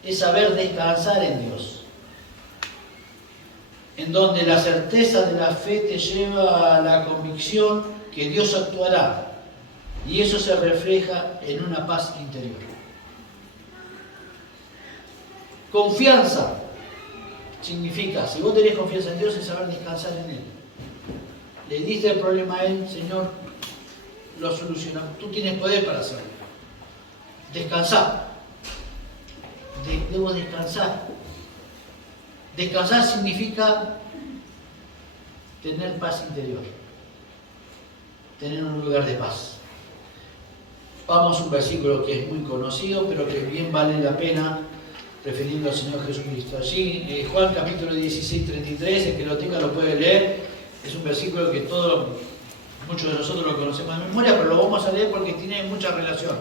es saber descansar en Dios, en donde la certeza de la fe te lleva a la convicción que Dios actuará, y eso se refleja en una paz interior. Confianza significa, si vos tenés confianza en Dios, es saber descansar en Él. Le diste el problema a Él, Señor, lo solucionó. Tú tienes poder para hacerlo. Descansar. Debo descansar. Descansar significa tener paz interior. Tener un lugar de paz. Vamos a un versículo que es muy conocido, pero que bien vale la pena, refiriendo al Señor Jesucristo. Allí, Juan capítulo 16, 33, el que lo tenga lo puede leer. Es un versículo que muchos de nosotros lo conocemos de memoria, pero lo vamos a leer porque tiene mucha relación.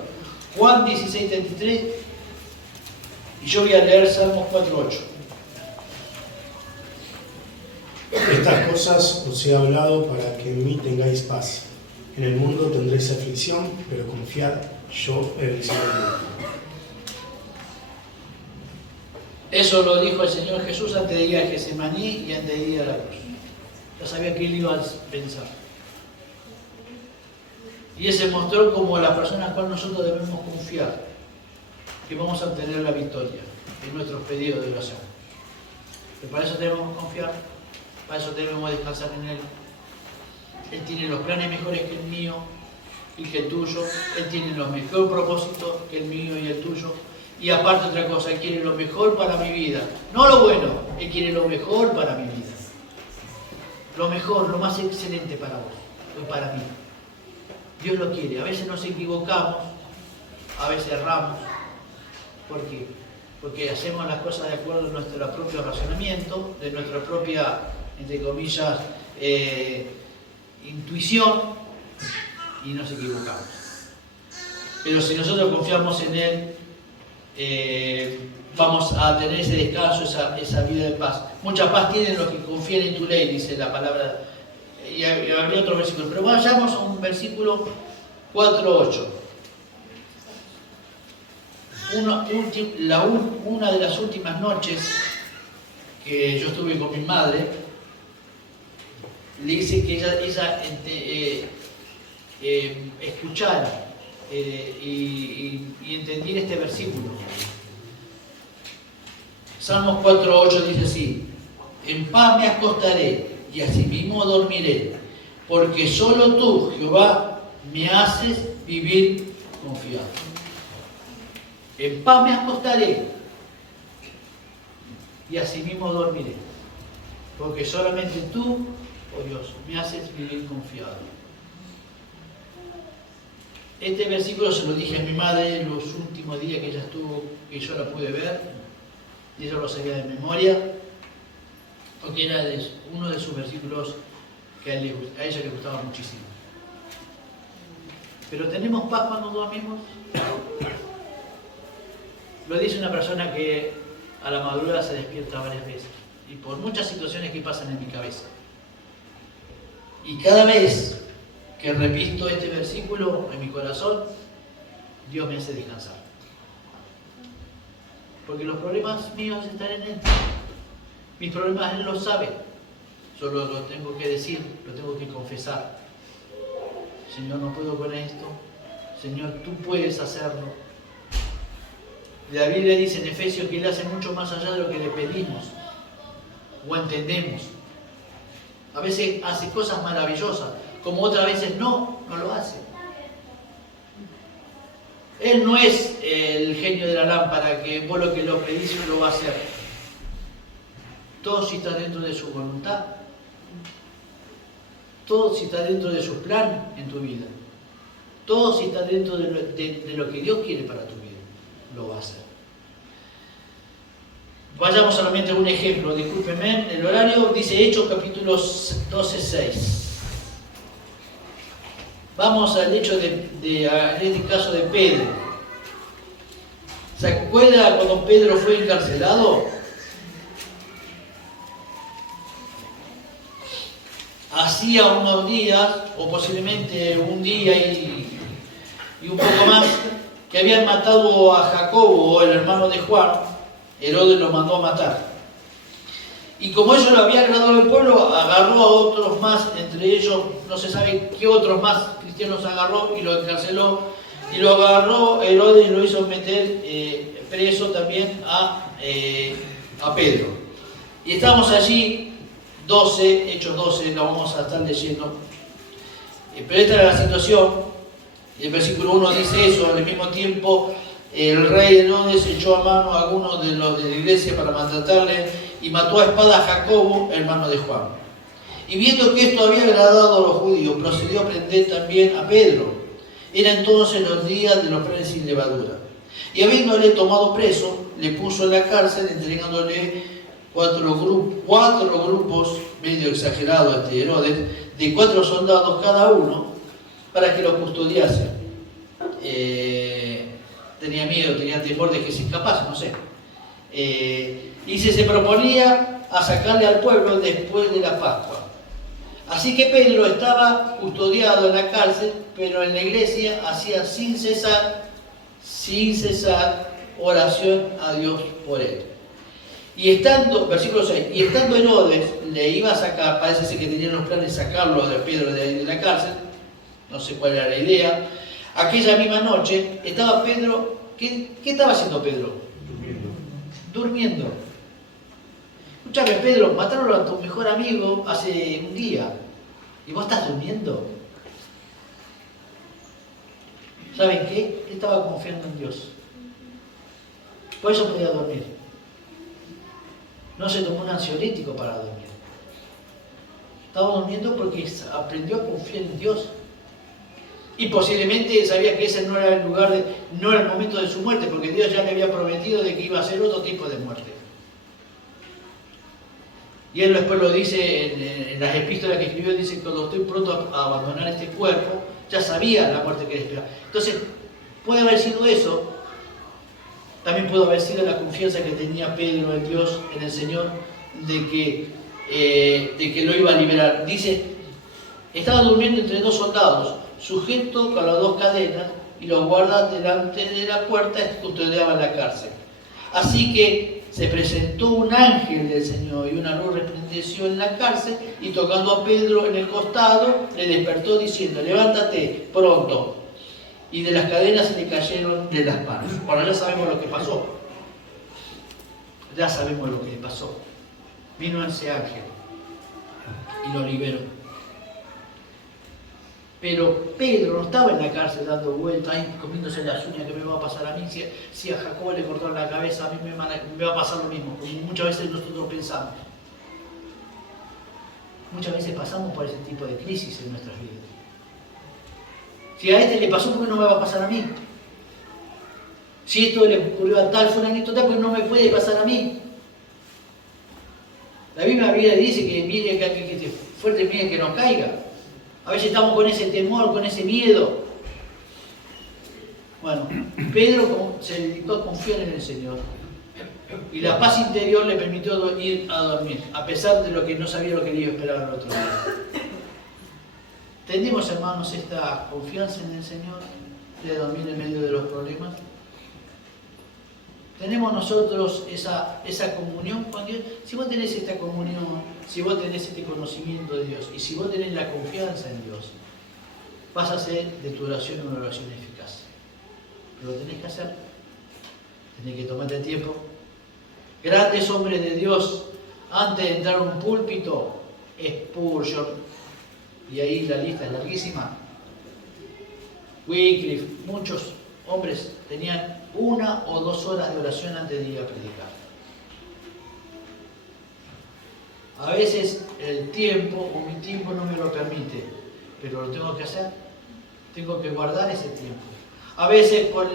Juan 16, 33, y yo voy a leer Salmos 4, 8. cosas os he hablado para que en mí tengáis paz. En el mundo tendréis aflicción, pero confiad, yo he vencido el mundo. Eso lo dijo el Señor Jesús antes de ir a Getsemaní y antes de ir a la cruz. Ya sabía que él iba a pensar. Y Él se mostró como la persona a la cual nosotros debemos confiar, que vamos a obtener la victoria en nuestros pedidos de oración. Pero para eso debemos confiar, para eso debemos descansar en Él. Él tiene los planes mejores que el mío y que el tuyo. Él tiene los mejores propósitos que el mío y el tuyo. Y aparte otra cosa, Él quiere lo mejor para mi vida. No lo bueno, Él quiere lo mejor para mi vida. Lo mejor, lo más excelente para vos y para mí. Dios lo quiere. A veces nos equivocamos, a veces erramos. ¿Por qué? Porque hacemos las cosas de acuerdo a nuestro propio razonamiento, de nuestra propia, entre comillas, intuición, y nos equivocamos. Pero si nosotros confiamos en Él, vamos a tener ese descanso, esa vida de paz. Mucha paz tienen los que confían en tu ley, dice la palabra. Y habría otro versículo, pero vayamos a un versículo 4:8. Una de las últimas noches que yo estuve con mi madre, le hice que ella escuchara y entendiera este versículo. Salmos 4:8 dice así: en paz me acostaré y asimismo dormiré, porque solo tú, Jehová, me haces vivir confiado. En paz me acostaré y asimismo dormiré, porque solamente tú, oh Dios, me haces vivir confiado. Este versículo se lo dije a mi madre en los últimos días que ella estuvo, que yo la pude ver, y ella lo sabía de memoria, porque era uno de sus versículos que a ella le gustaba muchísimo. Pero ¿tenemos paz cuando dormimos? Lo dice una persona que a la madrugada se despierta varias veces, y por muchas situaciones que pasan en mi cabeza. Y cada vez que repito este versículo en mi corazón, Dios me hace descansar. Porque los problemas míos están en Él. Mis problemas Él los sabe. Solo lo tengo que decir, lo tengo que confesar. Señor, no puedo con esto. Señor, tú puedes hacerlo. La Biblia dice en Efesios que Él hace mucho más allá de lo que le pedimos o entendemos. A veces hace cosas maravillosas, como otras veces no lo hace. Él no es el genio de la lámpara que vos lo que lo pedís lo va a hacer. Todo si está dentro de su voluntad. Todo si está dentro de su plan en tu vida. Todo si está dentro de lo que Dios quiere para tu vida. Lo va a hacer. Vayamos solamente a un ejemplo, discúlpenme, el horario dice Hechos capítulo 12:6. Vamos al hecho en este caso de Pedro. ¿Se acuerda cuando Pedro fue encarcelado? Hacía unos días, o posiblemente un día y un poco más, que habían matado a Jacobo, el hermano de Juan. Herodes lo mandó a matar. Y como eso lo había agradado al pueblo, agarró a otros más, entre ellos, no se sabe qué otros más cristianos agarró y lo encarceló. Y lo agarró Herodes y lo hizo meter preso también a Pedro. Y estábamos allí, Hechos 12, lo vamos a estar leyendo. Pero esta era la situación. El versículo 1 dice eso: al mismo tiempo el rey Herodes echó a mano a algunos de los de la iglesia para maltratarle y mató a espada a Jacobo, hermano de Juan. Y viendo que esto había agradado a los judíos, procedió a prender también a Pedro. Era entonces los días de los panes sin levadura. Y habiéndole tomado preso, le puso en la cárcel, entregándole cuatro grupos, medio exagerados este Herodes, de 4 soldados cada uno, para que lo custodiasen. Tenía miedo, tenía temor de que se escapase, no sé. Y se proponía a sacarle al pueblo después de la Pascua. Así que Pedro estaba custodiado en la cárcel, pero en la iglesia hacía sin cesar oración a Dios por él. Y estando, versículo 6, y estando Herodes le iba a sacar, parece ser que tenían los planes de sacarlo de Pedro de la cárcel, no sé cuál era la idea. Aquella misma noche estaba Pedro, ¿qué estaba haciendo Pedro? Durmiendo. Escúchame, Pedro, mataron a tu mejor amigo hace un día y vos estás durmiendo. ¿Saben qué? Él estaba confiando en Dios. Por eso podía dormir. No se tomó un ansiolítico para dormir. Estaba durmiendo porque aprendió a confiar en Dios. Y posiblemente sabía que ese no era el lugar, no era el momento de su muerte, porque Dios ya le había prometido de que iba a ser otro tipo de muerte. Y él después lo dice en las epístolas que escribió, dice que cuando estoy pronto a abandonar este cuerpo, ya sabía la muerte que le esperaba. Entonces, puede haber sido eso. También pudo haber sido la confianza que tenía Pedro en Dios, en el Señor, de que lo iba a liberar. Dice, estaba durmiendo entre dos soldados, sujeto con las dos cadenas, y los guardas delante de la puerta custodiaban la cárcel. Así que se presentó un ángel del Señor y una luz resplandeció en la cárcel, y tocando a Pedro en el costado, le despertó diciendo, levántate pronto. Y de las cadenas se le cayeron de las manos. Ahora ya sabemos lo que pasó. Ya sabemos lo que le pasó. Vino ese ángel y lo liberó. Pero Pedro no estaba en la cárcel dando vueltas, ahí comiéndose las uñas, que me va a pasar a mí. Si a Jacob le cortaron la cabeza, a mí me va a pasar lo mismo. Como muchas veces nosotros pensamos. Muchas veces pasamos por ese tipo de crisis en nuestras vidas. Si a este le pasó, ¿por qué no me va a pasar a mí? Si esto le ocurrió a tal fulanito, ¿por qué no me puede pasar a mí? La Biblia dice que mire que esté fuerte, mire que no caiga. A veces estamos con ese temor, con ese miedo. Bueno, Pedro se dedicó a confiar en el Señor. Y la paz interior le permitió ir a dormir, a pesar de lo que no sabía lo que le iba a esperar al otro día. ¿Tenemos, hermanos, esta confianza en el Señor de dormir en medio de los problemas? ¿Tenemos nosotros esa comunión con Dios? Si vos tenés esta comunión, si vos tenés este conocimiento de Dios y si vos tenés la confianza en Dios, vas a hacer de tu oración una oración eficaz. Pero lo tenés que hacer. Tenés que tomarte el tiempo. Grandes hombres de Dios, antes de entrar a un púlpito, Spurgeon, y ahí la lista es larguísima. Wycliffe, muchos hombres tenían 1 o 2 horas de oración antes de ir a predicar. A veces el tiempo o mi tiempo no me lo permite, pero lo tengo que hacer. Tengo que guardar ese tiempo. A veces por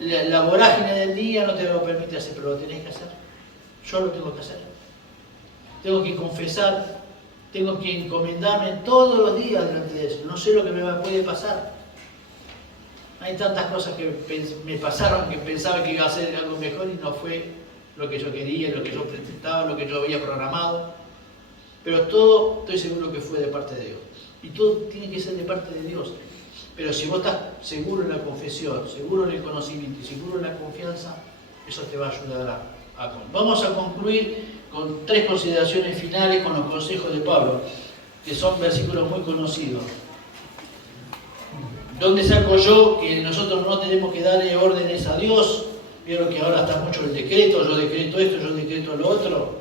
la vorágine del día no te lo permite hacer, pero lo tenés que hacer. Yo lo tengo que hacer. Tengo que confesar. Tengo que encomendarme todos los días delante de eso. No sé lo que me puede pasar. Hay tantas cosas que me pasaron que pensaba que iba a hacer algo mejor y no fue lo que yo quería, lo que yo presentaba, lo que yo había programado. Pero todo estoy seguro que fue de parte de Dios. Y todo tiene que ser de parte de Dios. Pero si vos estás seguro en la confesión, seguro en el conocimiento y seguro en la confianza, eso te va a ayudar a Vamos a concluir con 3 consideraciones finales con los consejos de Pablo, que son versículos muy conocidos. ¿Dónde saco yo que nosotros no tenemos que darle órdenes a Dios? Vieron que ahora está mucho el decreto, yo decreto esto, yo decreto lo otro.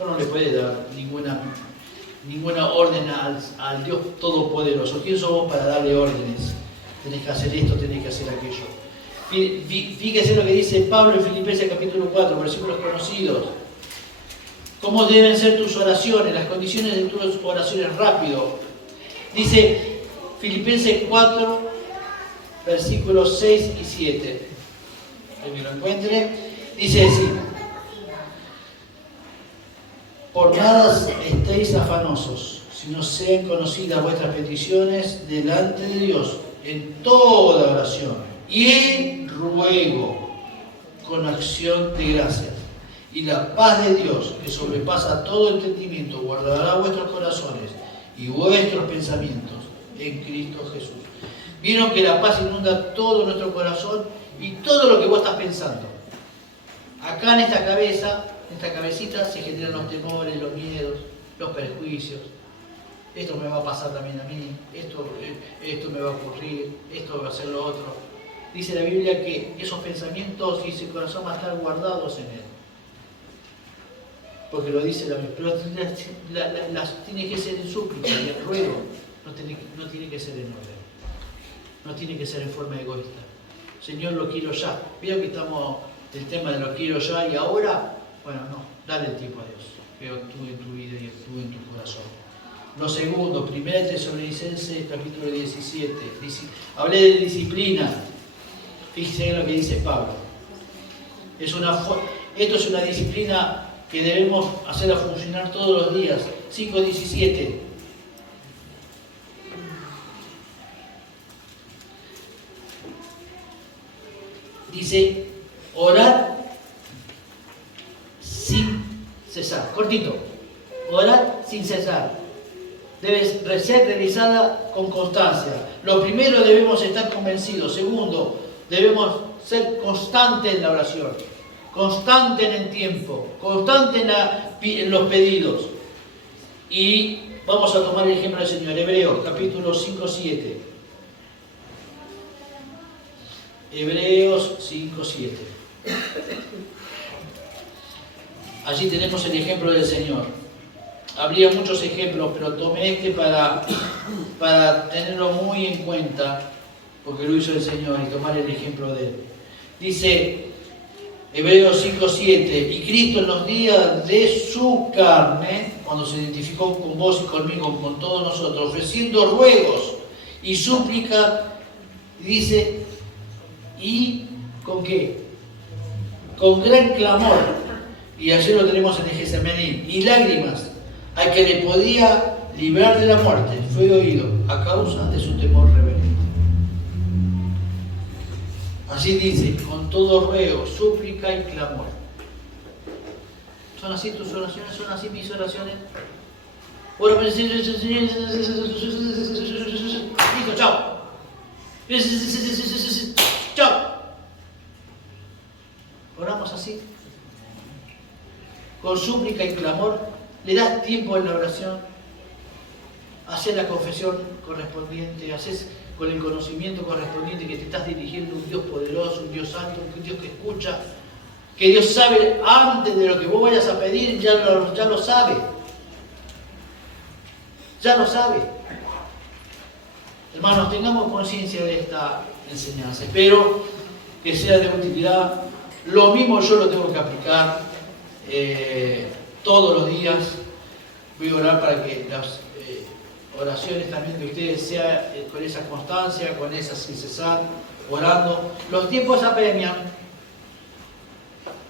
Uno no le puede dar ninguna orden al Dios Todopoderoso. ¿Quién sos vos para darle órdenes? Tenés que hacer esto, tenés que hacer aquello. Fíjese lo que dice Pablo en Filipenses capítulo 4, versículos conocidos. ¿Cómo deben ser tus oraciones? Las condiciones de tus oraciones, rápido. Dice Filipenses 4, versículos 6 y 7. Que lo encuentre. Dice así: por nada estéis afanosos, sino sean conocidas vuestras peticiones delante de Dios en toda oración y en ruego con acción de gracias. Y la paz de Dios, que sobrepasa todo entendimiento, guardará vuestros corazones y vuestros pensamientos en Cristo Jesús. Vieron que la paz inunda todo nuestro corazón y todo lo que vos estás pensando. Acá en esta cabeza, en esta cabecita, se generan los temores, los miedos, los perjuicios. Esto me va a pasar también a mí, esto me va a ocurrir, esto va a ser lo otro. Dice la Biblia que esos pensamientos y ese corazón van a estar guardados en él. Porque lo dice la Biblia, pero las tiene que ser en súplica y en ruego, no tiene que ser en orden, no tiene que ser en forma egoísta. Señor, lo quiero ya. Veo que estamos el tema de lo quiero ya y ahora, bueno, no, dale el tiempo a Dios, que actúe en tu vida y actúe en tu corazón. Lo segundo, 1 Tesalonicenses capítulo 17, hablé de disciplina. Fíjense en lo que dice Pablo. Esto es una disciplina que debemos hacerla funcionar todos los días. 5:17. Dice, orad sin cesar. Cortito. Orad sin cesar. Debe ser realizada con constancia. Lo primero, debemos estar convencidos. Segundo, debemos ser constantes en la oración, constante en el tiempo, constante en los pedidos. Y vamos a tomar el ejemplo del Señor. Hebreos capítulo 5:7. Hebreos 5:7. Allí tenemos el ejemplo del Señor. Habría muchos ejemplos, pero tomé este para tenerlo muy en cuenta, porque lo hizo el Señor, y tomar el ejemplo de él. Dice Hebreos 5:7, y Cristo en los días de su carne, cuando se identificó con vos y conmigo, con todos nosotros, ofreciendo ruegos y súplicas, dice, ¿y con qué? Con gran clamor, y ayer lo tenemos en el Getsemaní, y lágrimas, al que le podía librar de la muerte, fue oído a causa de su temor reverente. Así dice, con todo ruego, súplica y clamor. ¿Son así tus oraciones? ¿Son así mis oraciones? Bueno, listo, chao. Chao. Oramos así. Con súplica y clamor, le das tiempo en la oración, haces la confesión correspondiente, haces con el conocimiento correspondiente que te estás dirigiendo a un Dios poderoso, un Dios santo, un Dios que escucha, que Dios sabe antes de lo que vos vayas a pedir, ya lo sabe. Ya lo sabe. Hermanos, tengamos conciencia de esta enseñanza. Espero que sea de utilidad. Lo mismo yo lo tengo que aplicar todos los días. Voy a orar para que las oraciones también de ustedes sean con esa constancia, con esa sin cesar, orando. Los tiempos apremian.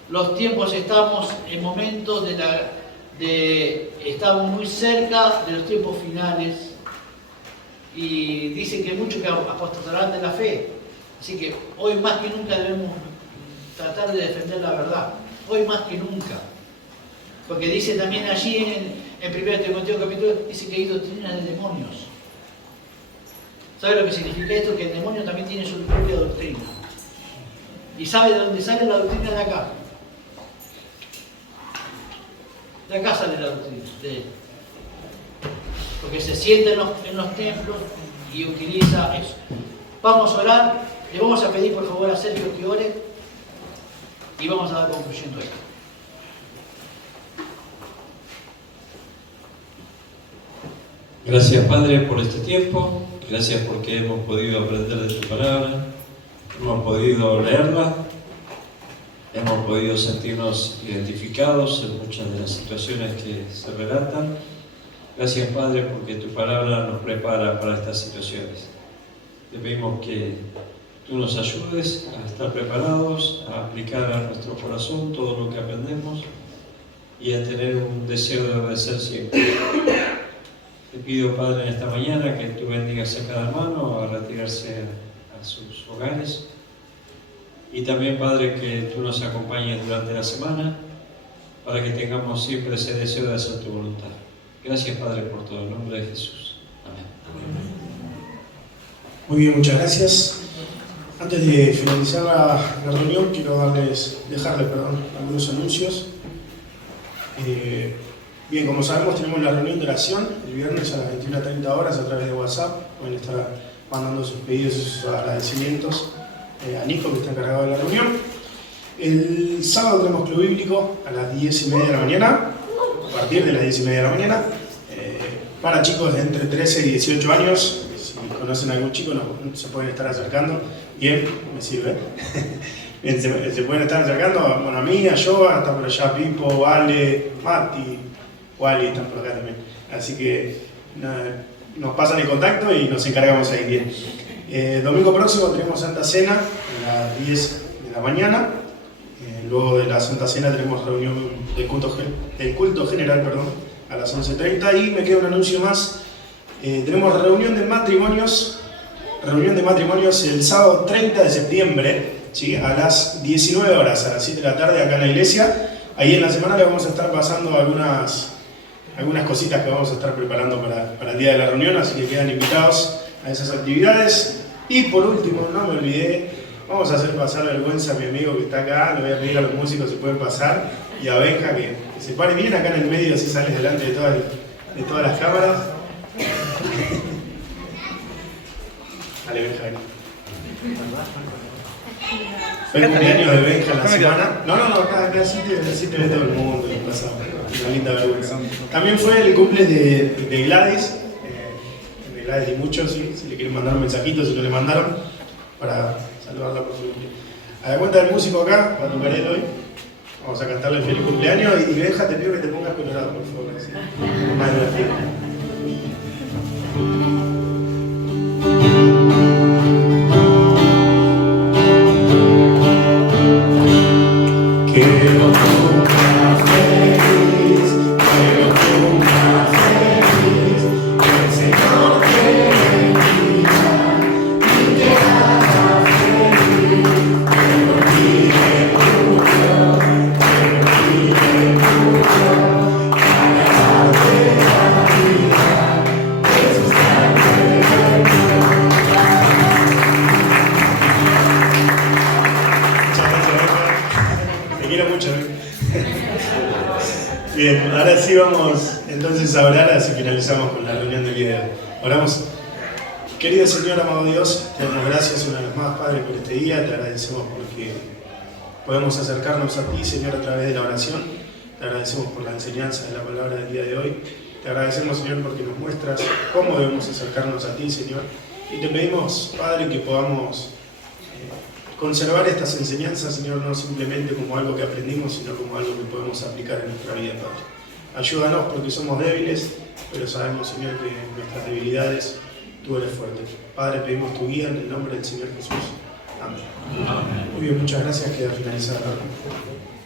Los tiempos, estamos en momentos estamos muy cerca de los tiempos finales. Y dice que muchos que apostatarán de la fe. Así que hoy más que nunca debemos tratar de defender la verdad. Hoy más que nunca. Porque dice también allí en 1 Timoteo capítulo, dice que hay doctrinas de demonios. ¿Sabe lo que significa esto? Que el demonio también tiene su propia doctrina. ¿Y sabe de dónde sale la doctrina de acá? De acá sale la doctrina, de él. Porque se sienta en los templos y utiliza eso. Vamos a orar, le vamos a pedir por favor a Sergio que ore y vamos a dar conclusión a esto. Gracias, Padre, por este tiempo. Gracias porque hemos podido aprender de tu palabra, hemos podido leerla, hemos podido sentirnos identificados en muchas de las situaciones que se relatan. Gracias, Padre, porque tu palabra nos prepara para estas situaciones. Te pedimos que tú nos ayudes a estar preparados, a aplicar a nuestro corazón todo lo que aprendemos y a tener un deseo de obedecer siempre. Te pido, Padre, en esta mañana que tú bendigas a cada hermano a retirarse a sus hogares. Y también, Padre, que tú nos acompañes durante la semana para que tengamos siempre ese deseo de hacer tu voluntad. Gracias, Padre, por todo. En nombre de Jesús. Amén. Muy bien, muchas gracias. Antes de finalizar la reunión, quiero dejarles algunos anuncios. Bien, como sabemos, tenemos la reunión de oración el viernes a las 21:30 horas a través de WhatsApp. Pueden estar mandando sus pedidos y sus agradecimientos a Nico, que está encargado de la reunión. El sábado tenemos Club Bíblico a las 10:30 de la mañana, a partir de las 10:30 de la mañana, para chicos de entre 13 y 18 años. Si conocen a algún chico, se pueden estar acercando. Bien, me sirve. Bien, se pueden estar acercando a mí, a Yoa, está por allá Pipo, Ale, Mati, Wally están por acá también. Así que nos pasan el contacto y nos encargamos ahí. Bien. Domingo próximo tenemos Santa Cena a las 10 de la mañana. Luego de la Santa Cena tenemos reunión del culto general, a las 11:30. Y me queda un anuncio más. Tenemos reunión de matrimonios el sábado 30 de septiembre, ¿sí? A las 19 horas, a las 7 de la tarde acá en la iglesia. Ahí en la semana le vamos a estar pasando algunas cositas que vamos a estar preparando para el día de la reunión, así que quedan invitados a esas actividades. Y por último, no me olvidé, vamos a hacer pasar vergüenza a mi amigo que está acá. Le voy a pedir a los músicos si pueden pasar, y a Benja que se pare bien acá en el medio, así sales delante de todas las cámaras. Dale, Benja, ven. Fue el cumpleaños de Benja en la semana. No, acá sí te ve todo el mundo y pasa una linda vergüenza. También fue el cumple de Gladys. De Gladys y muchos, ¿sí? Si le quieren mandar un mensajito, si no le mandaron, para saludarla por su cumpleaños. A la cuenta del músico acá, va a tocar él hoy. Vamos a cantarle el feliz cumpleaños y Benja, te pido que te pongas colorado, por favor. ¿Sí? Más divertido. Bien, ahora sí vamos entonces a orar, así finalizamos con la reunión del día de hoy. Oramos. Querido Señor, amado Dios, te damos gracias una vez más, Padre, por este día. Te agradecemos porque podemos acercarnos a ti, Señor, a través de la oración. Te agradecemos por la enseñanza de la palabra del día de hoy. Te agradecemos, Señor, porque nos muestras cómo debemos acercarnos a ti, Señor. Y te pedimos, Padre, que podamos conservar estas enseñanzas, Señor, no simplemente como algo que aprendimos, sino como algo que podemos aplicar en nuestra vida, Padre. Ayúdanos porque somos débiles, pero sabemos, Señor, que en nuestras debilidades tú eres fuerte. Padre, pedimos tu guía en el nombre del Señor Jesús. Amén. Muy bien, muchas gracias. Queda finalizada la reunión.